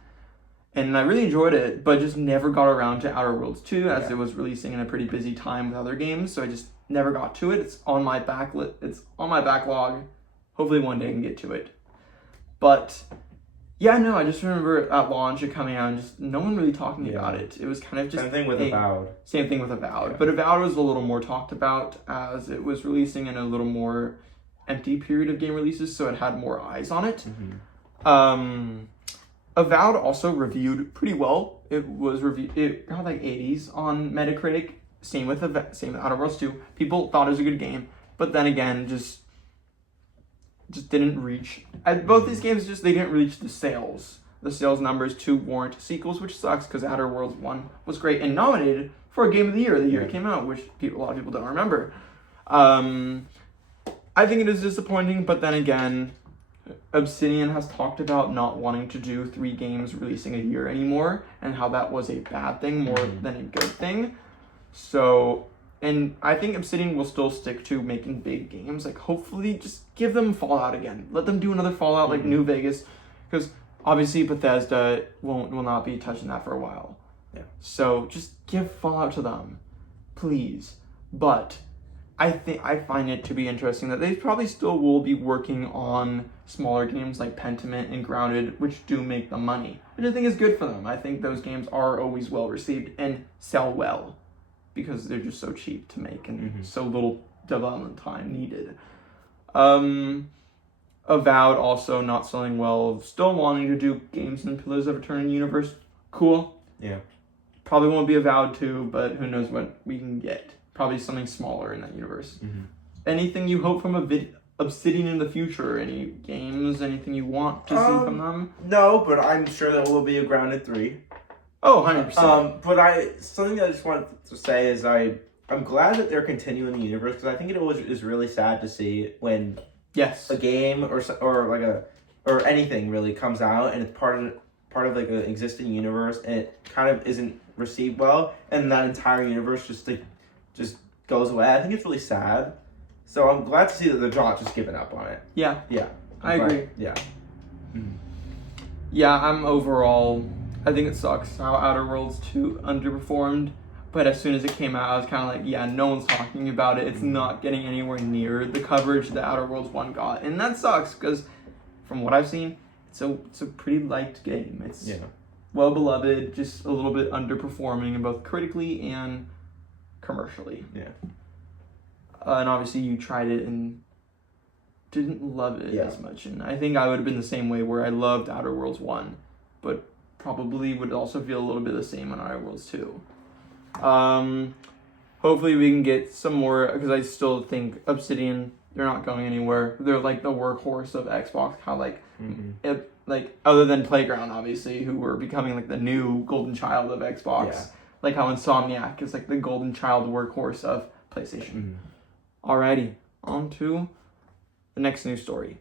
and I really enjoyed it, but just never got around to Outer Worlds 2 as it was releasing in a pretty busy time with other games, so I just never got to it. It's on my backlog. Hopefully one day I can get to it. But yeah, no, I just remember at launch it coming out and just no one really talking about it. It was kind of just Same thing with Avowed. Same thing with Avowed. Yeah. But Avowed was a little more talked about as it was releasing in a little more empty period of game releases, so it had more eyes on it. Avowed also reviewed pretty well. It got like 80s on Metacritic. Same with Outer Worlds 2. People thought it was a good game, but then again, just didn't reach. Both these games they didn't reach the sales numbers to warrant sequels, which sucks because Outer Worlds 1 was great and nominated for a Game of the Year the year it came out, which a lot of people don't remember. I think it is disappointing, but then again, Obsidian has talked about not wanting to do 3 games releasing a year anymore, and how that was a bad thing more than a good thing. So, and I think Obsidian will still stick to making big games. Like, hopefully, just give them Fallout again. Let them do another Fallout like New Vegas, because obviously Bethesda will not be touching that for a while. Yeah. So just give Fallout to them, please. But I find it to be interesting that they probably still will be working on smaller games like Pentiment and Grounded, which do make them money, which I think is good for them. I think those games are always well received and sell well because they're just so cheap to make and so little development time needed. Avowed also not selling well, still wanting to do games in Pillars of Eternity universe. Cool. Yeah. Probably won't be Avowed 2, but who knows what we can get. Probably something smaller in that universe. Anything you hope from Obsidian in the future? Any games? Anything you want to see from them? No, but I'm sure there will be a Grounded 3. Oh, 100%. But something that I just wanted to say is I'm glad that they're continuing the universe because I think it always is really sad to see when a game or anything really comes out and it's part of like an existing universe and it kind of isn't received well and that entire universe just goes away. I think it's really sad. So I'm glad to see that they're not just giving up on it. Yeah. Yeah. I agree. Yeah. Yeah, I think it sucks how Outer Worlds 2 underperformed. But as soon as it came out, I was kind of like, yeah, no one's talking about it. It's not getting anywhere near the coverage that Outer Worlds 1 got. And that sucks because from what I've seen, it's a pretty liked game. It's well beloved, just a little bit underperforming both critically and commercially. Yeah. And obviously you tried it and didn't love it as much. And I think I would have been the same way where I loved Outer Worlds 1, but probably would also feel a little bit the same on Outer Worlds 2. Hopefully we can get some more, because I still think Obsidian, they're not going anywhere. They're like the workhorse of Xbox, how like other than Playground, obviously, who were becoming like the new golden child of Xbox. Like how Insomniac is like the golden child workhorse of PlayStation. Alrighty, on to the next news story.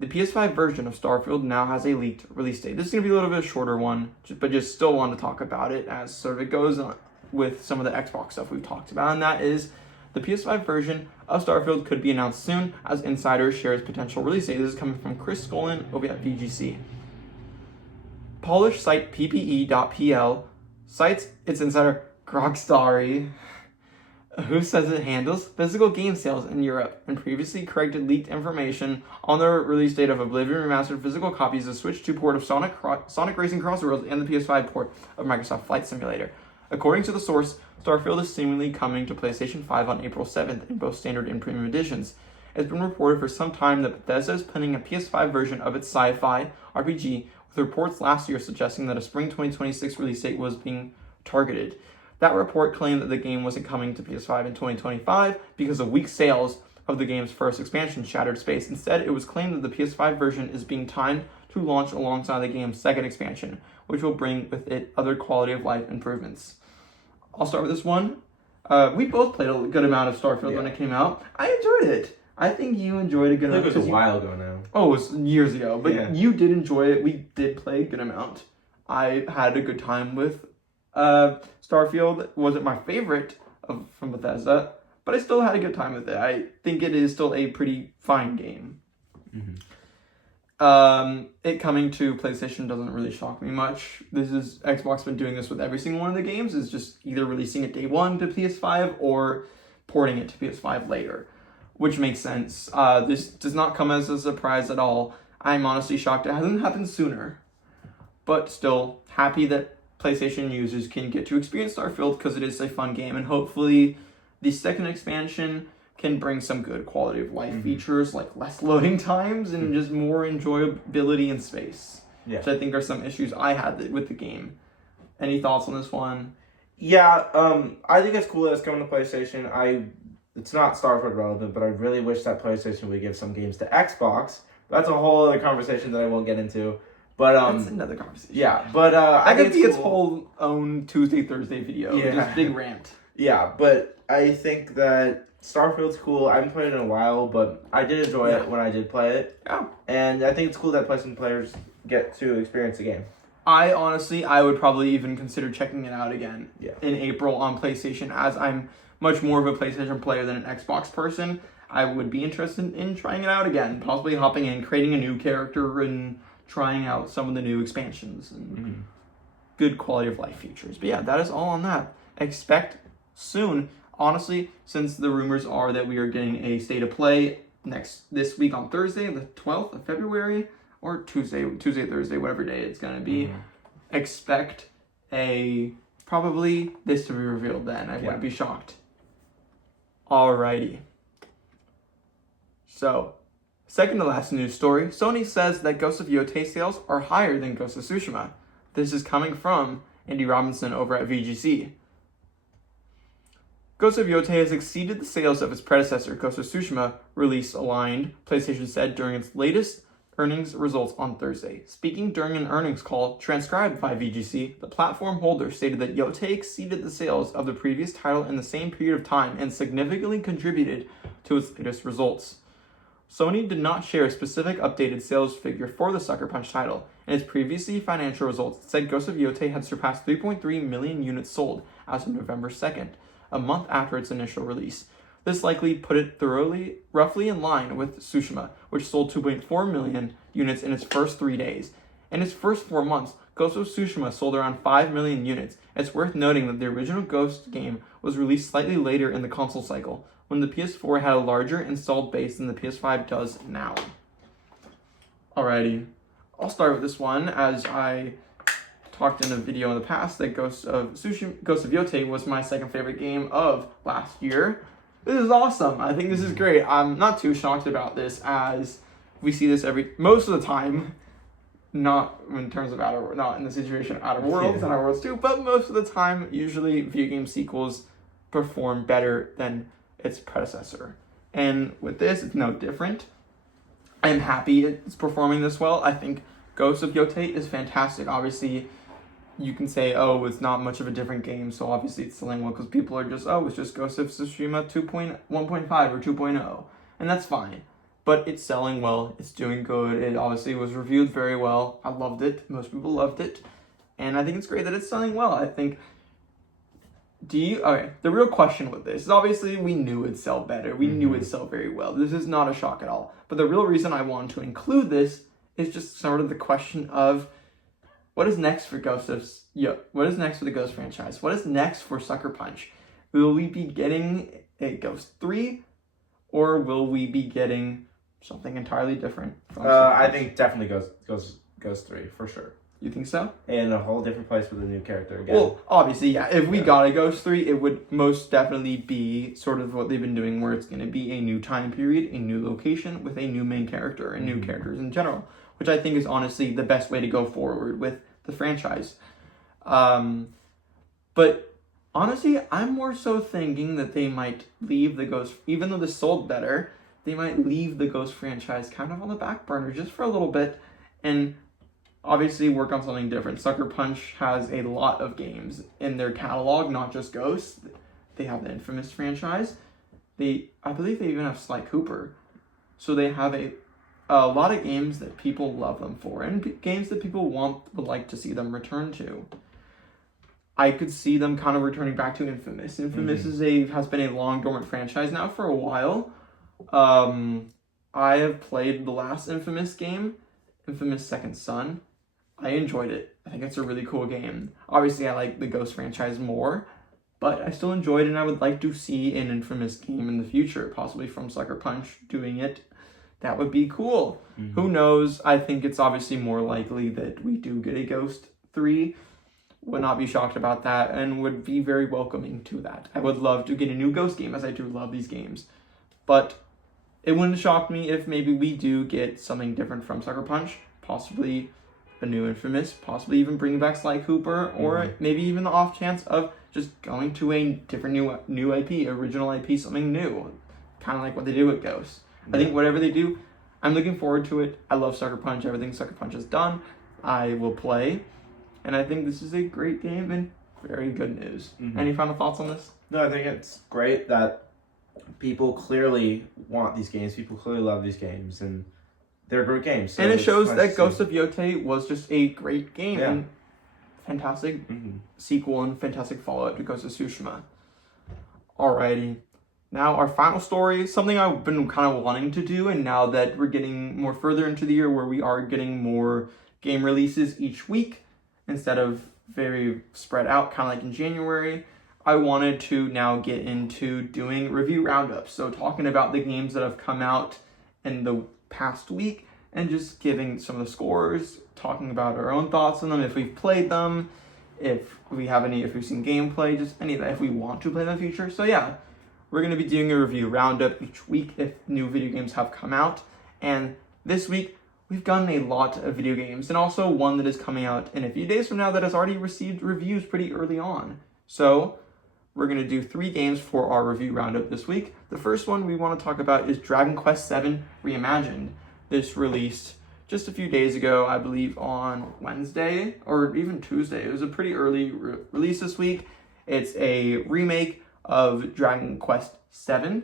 The PS5 version of Starfield now has a leaked release date. This is going to be a little bit of a shorter one, but just still want to talk about it as sort of it goes on with some of the Xbox stuff we've talked about, and that is the PS5 version of Starfield could be announced soon as Insider shares potential release date. This is coming from Chris Scollin over at VGC. Polish site PPE.pl cites its insider Grogstari, who says it handles physical game sales in Europe and previously corrected leaked information on the release date of Oblivion Remastered physical copies of Switch 2 port of Sonic Racing Crossroads and the PS5 port of Microsoft Flight Simulator. According to the source, Starfield is seemingly coming to PlayStation 5 on April 7th in both standard and premium editions. It's been reported for some time that Bethesda is planning a PS5 version of its sci-fi RPG, with reports last year suggesting that a spring 2026 release date was being targeted. That report claimed that the game wasn't coming to PS5 in 2025 because of weak sales of the game's first expansion, Shattered Space. Instead, it was claimed that the PS5 version is being timed to launch alongside the game's second expansion, which will bring with it other quality of life improvements. I'll start with this one. We both played a good amount of Starfield when it came out. I enjoyed it. I think you enjoyed a good amount. It was a while ago now. Oh, it was years ago. But you did enjoy it. We did play a good amount. I had a good time with Starfield. Wasn't my favorite from Bethesda, but I still had a good time with it. I think it is still a pretty fine game. It coming to PlayStation doesn't really shock me much. Xbox been doing this with every single one of the games, is just either releasing it day one to PS5 or porting it to PS5 later, which makes sense. This does not come as a surprise at all. I'm honestly shocked it hasn't happened sooner, but still happy that PlayStation users can get to experience Starfield because it is a fun game, and hopefully the second expansion can bring some good quality of life features like less loading times and just more enjoyability in space, which I think are some issues I had with the game. Any thoughts on this one? Yeah, I think it's cool that it's coming to PlayStation. It's not Starfield relevant, but I really wish that PlayStation would give some games to Xbox. That's a whole other conversation that I won't get into. But that's another conversation. Yeah, but I could be its whole own Tuesday, Thursday video. Just big rant. Yeah, but I think that Starfield's cool. I haven't played it in a while, but I did enjoy it when I did play it. Yeah. And I think it's cool that PlayStation players get to experience the game. I would probably even consider checking it out again in April on PlayStation, as I'm much more of a PlayStation player than an Xbox person. I would be interested in trying it out again, possibly hopping in, creating a new character, and trying out some of the new expansions and good quality of life features. But yeah, that is all on that. Expect soon Honestly, since the rumors are that we are getting a state of play this week on Thursday, the 12th of February, or Tuesday, Thursday, whatever day it's going to be, expect probably this to be revealed then. I wouldn't be shocked. Alrighty. So, second to last news story, Sony says that Ghost of Yotei sales are higher than Ghost of Tsushima. This is coming from Andy Robinson over at VGC. Ghost of Yotei has exceeded the sales of its predecessor, Ghost of Tsushima, release aligned, PlayStation said during its latest earnings results on Thursday. Speaking during an earnings call transcribed by VGC, the platform holder stated that Yotei exceeded the sales of the previous title in the same period of time and significantly contributed to its latest results. Sony did not share a specific updated sales figure for the Sucker Punch title. In its previously financial results, it said Ghost of Yotei had surpassed 3.3 million units sold as of November 2nd, a month after its initial release. This likely put it roughly in line with Tsushima, which sold 2.4 million units in its first 3 days. In its first 4 months, Ghost of Tsushima sold around 5 million units. It's worth noting that the original Ghost game was released slightly later in the console cycle, when the PS4 had a larger installed base than the PS5 does now. Alrighty, I'll start with this one, as I talked in a video in the past that Ghost of Yotei was my second favorite game of last year. This is awesome. I think this is great. I'm not too shocked about this, as we see this most of the time, not in terms of not in the situation of Outer Worlds and Outer Worlds 2, but most of the time, usually video game sequels perform better than its predecessor. And with this, it's no different. I am happy it's performing this well. I think Ghost of Yotei is fantastic. Obviously, you can say, oh, it's not much of a different game, so obviously it's selling well because people are just, oh, it's just Ghost of Tsushima 1.5 or 2.0, and that's fine. But it's selling well, it's doing good, it obviously was reviewed very well. I loved it, most people loved it, and I think it's great that it's selling well. I think, the real question with this is obviously we knew it'd sell better, we knew it'd sell very well. This is not a shock at all. But the real reason I wanted to include this is just sort of the question of, what is next for what is next for the Ghost franchise? What is next for Sucker Punch? Will we be getting a Ghost 3, or will we be getting something entirely different from I think definitely Ghost 3, for sure. You think so? In a whole different place with a new character again. Well, obviously, yeah. If we got a Ghost 3, it would most definitely be sort of what they've been doing, where it's going to be a new time period, a new location, with a new main character, and new characters in general, which I think is honestly the best way to go forward with the franchise. But honestly, I'm more so thinking that they might leave the Ghost, even though this sold better, they might leave the Ghost franchise kind of on the back burner just for a little bit, and obviously work on something different. Sucker Punch has a lot of games in their catalog, not just Ghost. They have the Infamous franchise. I believe they even have Sly Cooper. So they have a lot of games that people love them for, and games that people would like to see them return to. I could see them kind of returning back to Infamous. Infamous has been a long dormant franchise now for a while. I have played the last Infamous game, Infamous Second Son. I enjoyed it. I think it's a really cool game. Obviously, I like the Ghost franchise more, but I still enjoyed it, and I would like to see an Infamous game in the future, possibly from Sucker Punch doing it. That would be cool. Who knows? I think it's obviously more likely that we do get a Ghost 3. Would not be shocked about that, and would be very welcoming to that. I would love to get a new Ghost game, as I do love these games. But it wouldn't shock me if maybe we do get something different from Sucker Punch, possibly a new Infamous, possibly even bringing back Sly Cooper, or maybe even the off chance of just going to a different new IP, original IP, something new, kind of like what they did with Ghost. I think whatever they do, I'm looking forward to it. I love Sucker Punch. Everything Sucker Punch has done, I will play, and I think this is a great game and very good news. Any final thoughts on this? No, I think it's great that people clearly want these games. People clearly love these games, and they're great games. So and it shows that Ghost of Yotei was just a great game and fantastic sequel and fantastic follow-up to Ghost of Tsushima. Alrighty. Now our final story, something I've been kind of wanting to do, and now that we're getting more further into the year where we are getting more game releases each week instead of very spread out, kind of like in January, I wanted to now get into doing review roundups. So talking about the games that have come out in the past week and just giving some of the scores, talking about our own thoughts on them, if we've played them, if we've seen gameplay, just any of that, if we want to play in the future. So yeah, we're going to be doing a review roundup each week if new video games have come out. And this week, we've gotten a lot of video games, and also one that is coming out in a few days from now that has already received reviews pretty early on. So we're going to do 3 games for our review roundup this week. The first one we want to talk about is Dragon Quest VII Reimagined. This released just a few days ago, I believe on Wednesday or even Tuesday. It was a pretty early release this week. It's a remake of Dragon Quest VII,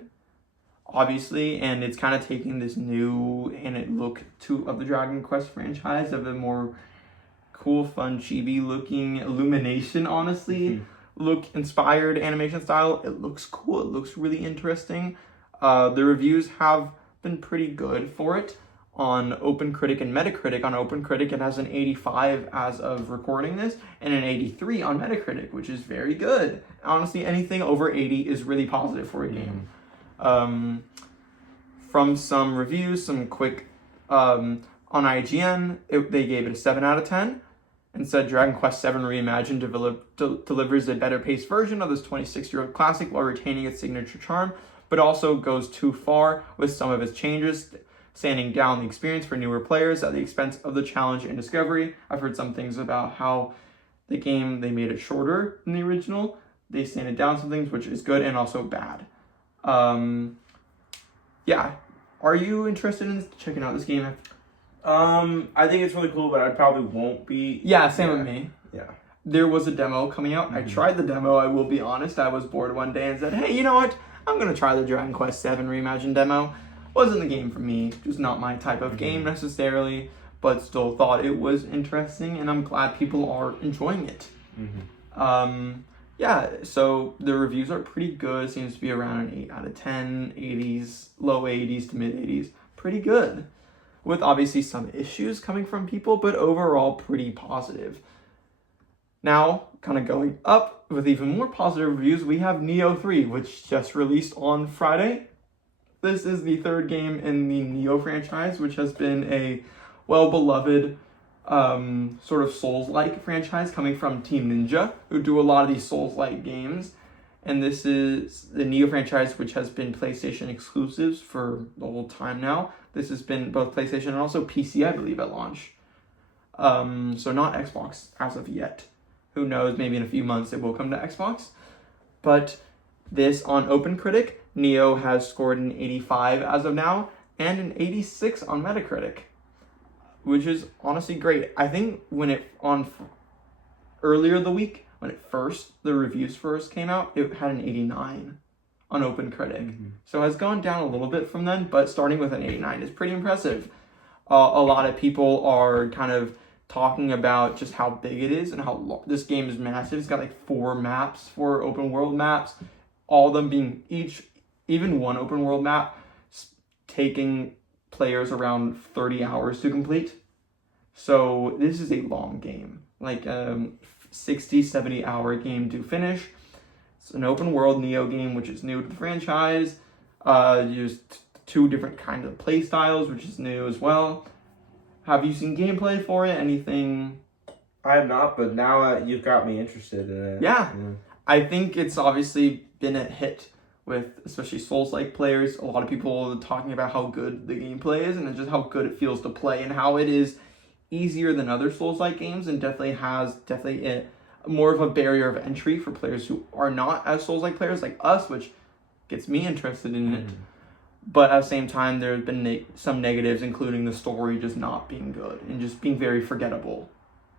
obviously, and it's kind of taking this new look of the Dragon Quest franchise, of a more cool, fun, chibi looking Illumination, honestly. Look inspired animation style. It looks cool. It looks really interesting. The reviews have been pretty good for it on OpenCritic and Metacritic. On OpenCritic, it has an 85 as of recording this, and an 83 on Metacritic, which is very good. Honestly, anything over 80 is really positive for a game. From some reviews, some quick on IGN, they gave it a 7 out of 10. And said Dragon Quest VII Reimagined delivers a better paced version of this 26-year-old classic while retaining its signature charm, but also goes too far with some of its changes, sanding down the experience for newer players at the expense of the challenge and discovery. I've heard some things about how the game, they made it shorter than the original. They sanded down some things, which is good and also bad. Yeah. Are you interested in checking out this game? I think it's really cool, but I probably won't be. Yeah, same with me. Yeah. There was a demo coming out. I tried the demo, I will be honest. I was bored one day and said, hey, you know what? I'm going to try the Dragon Quest VII Reimagined demo. Wasn't the game for me. Just not my type of game necessarily, but still thought it was interesting, and I'm glad people are enjoying it. Yeah, so the reviews are pretty good. Seems to be around an 8 out of 10, 80s, low 80s to mid 80s. Pretty good. With obviously some issues coming from people, but overall pretty positive. Now, kind of going up with even more positive reviews, we have Nioh 3, which just released on Friday. This is the 3rd game in the Nioh franchise, which has been a well-beloved sort of Souls-like franchise coming from Team Ninja, who do a lot of these Souls-like games. And this is the Nioh franchise, which has been PlayStation exclusives for the whole time now. This has been both PlayStation and also PC, I believe, at launch. So not Xbox as of yet. Who knows, maybe in a few months it will come to Xbox. But this, on OpenCritic, Nioh has scored an 85 as of now, and an 86 on Metacritic, which is honestly great. I think when earlier the week, when the reviews first came out, it had an 89 on OpenCritic. So it has gone down a little bit from then, but starting with an 89 is pretty impressive. A lot of people are kind of talking about just how big it is and how this game is massive. It's got like 4 maps, 4 open world maps, all of them being even one open world map taking players around 30 hours to complete. So this is a long game, like 60, 70 hour game to finish. It's an open world Nioh game, which is new to the franchise. Used 2 different kinds of play styles, which is new as well. Have you seen gameplay for it? Anything? I have not, but now you've got me interested in it. Yeah. I think it's obviously been a hit with especially Souls-like players. A lot of people are talking about how good the gameplay is and just how good it feels to play and how it is easier than other Souls-like games, and definitely more of a barrier of entry for players who are not as Souls-like players like us, which gets me interested in it. But at the same time, there have been some negatives, including the story just not being good and just being very forgettable.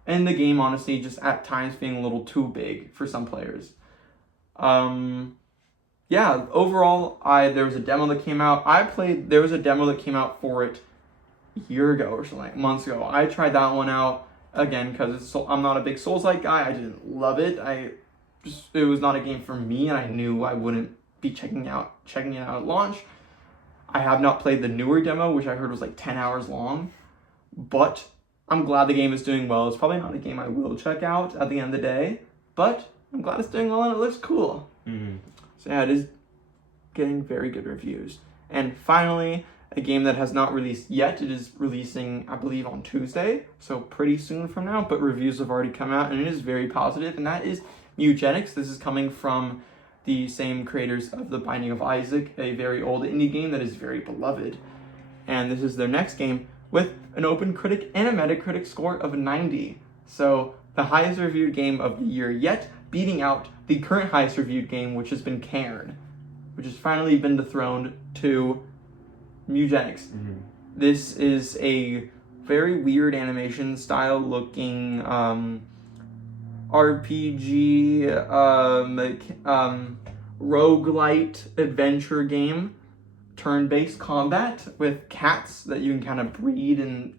And the game, honestly, just at times being a little too big for some players. Yeah, overall, there was a demo that came out. There was a demo that came out for it a year ago or something, like months ago. I tried that one out again because I'm not a big Souls-like guy. I didn't love it. It was not a game for me, and I knew I wouldn't be checking it out at launch. I have not played the newer demo, which I heard was like 10 hours long, but I'm glad the game is doing well. It's probably not a game I will check out at the end of the day, but I'm glad it's doing well and it looks cool. Mm-hmm. So yeah, it is getting very good reviews. And finally, a game that has not released yet. It is releasing, I believe, on Tuesday, so pretty soon from now, but reviews have already come out, and it is very positive, and that is Mutagenics. This is coming from the same creators of The Binding of Isaac, a very old indie game that is very beloved. And this is their next game with an Open Critic and a Metacritic score of 90. So the highest reviewed game of the year yet, beating out the current highest reviewed game, which has been Cairn, which has finally been dethroned to Mutagenics. Mm-hmm. This is a very weird animation style looking RPG roguelite adventure game, turn-based combat with cats that you can kind of breed and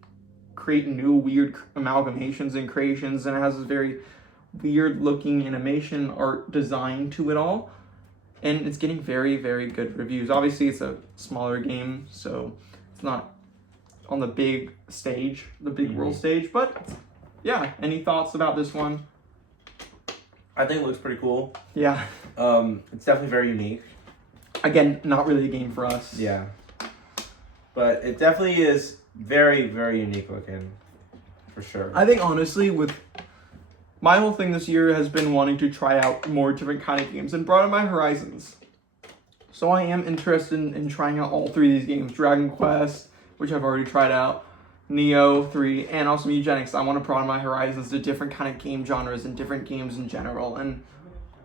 create new weird amalgamations and creations, and it has this very weird looking animation art design to it all. And it's getting very, very good reviews. Obviously, it's a smaller game, so it's not on the big stage, the big world stage. But yeah, any thoughts about this one? I think it looks pretty cool. Yeah. It's definitely very unique. Again, not really a game for us. Yeah. But it definitely is very, very unique looking, for sure. I think honestly, with my whole thing this year has been wanting to try out more different kind of games and broaden my horizons. So I am interested in trying out all three of these games. Dragon Quest, which I've already tried out, Neo 3, and also Mutagenics. I want to broaden my horizons to different kind of game genres and different games in general. And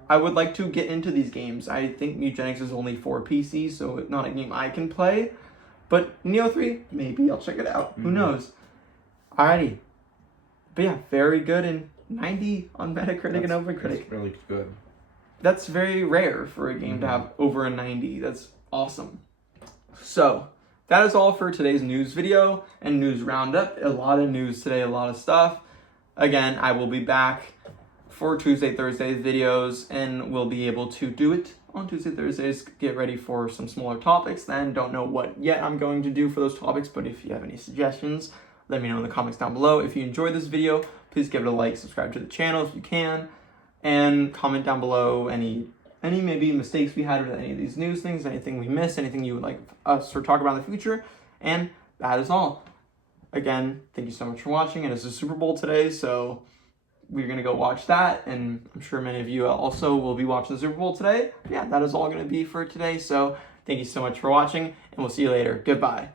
I would like to get into these games. I think Mutagenics is only for PC, so it's not a game I can play. But Neo 3, maybe I'll check it out. Who knows? Alrighty. But yeah, very good, and 90 on Metacritic and OpenCritic. That's really good. That's very rare for a game to have over a 90. That's awesome. So, that is all for today's news video and news roundup. A lot of news today, a lot of stuff. Again, I will be back for Tuesday, Thursday videos, and we'll be able to do it on Tuesday, Thursdays. Get ready for some smaller topics then. Don't know what yet I'm going to do for those topics, but if you have any suggestions, let me know in the comments down below. If you enjoyed this video, please give it a like, subscribe to the channel if you can, and comment down below any maybe mistakes we had with any of these news things, anything we missed, anything you would like us to talk about in the future. And that is all. Again, thank you so much for watching. And it's the Super Bowl today, so we're going to go watch that, and I'm sure many of you also will be watching the Super Bowl today. But yeah, that is all going to be for today, so thank you so much for watching, and we'll see you later. Goodbye.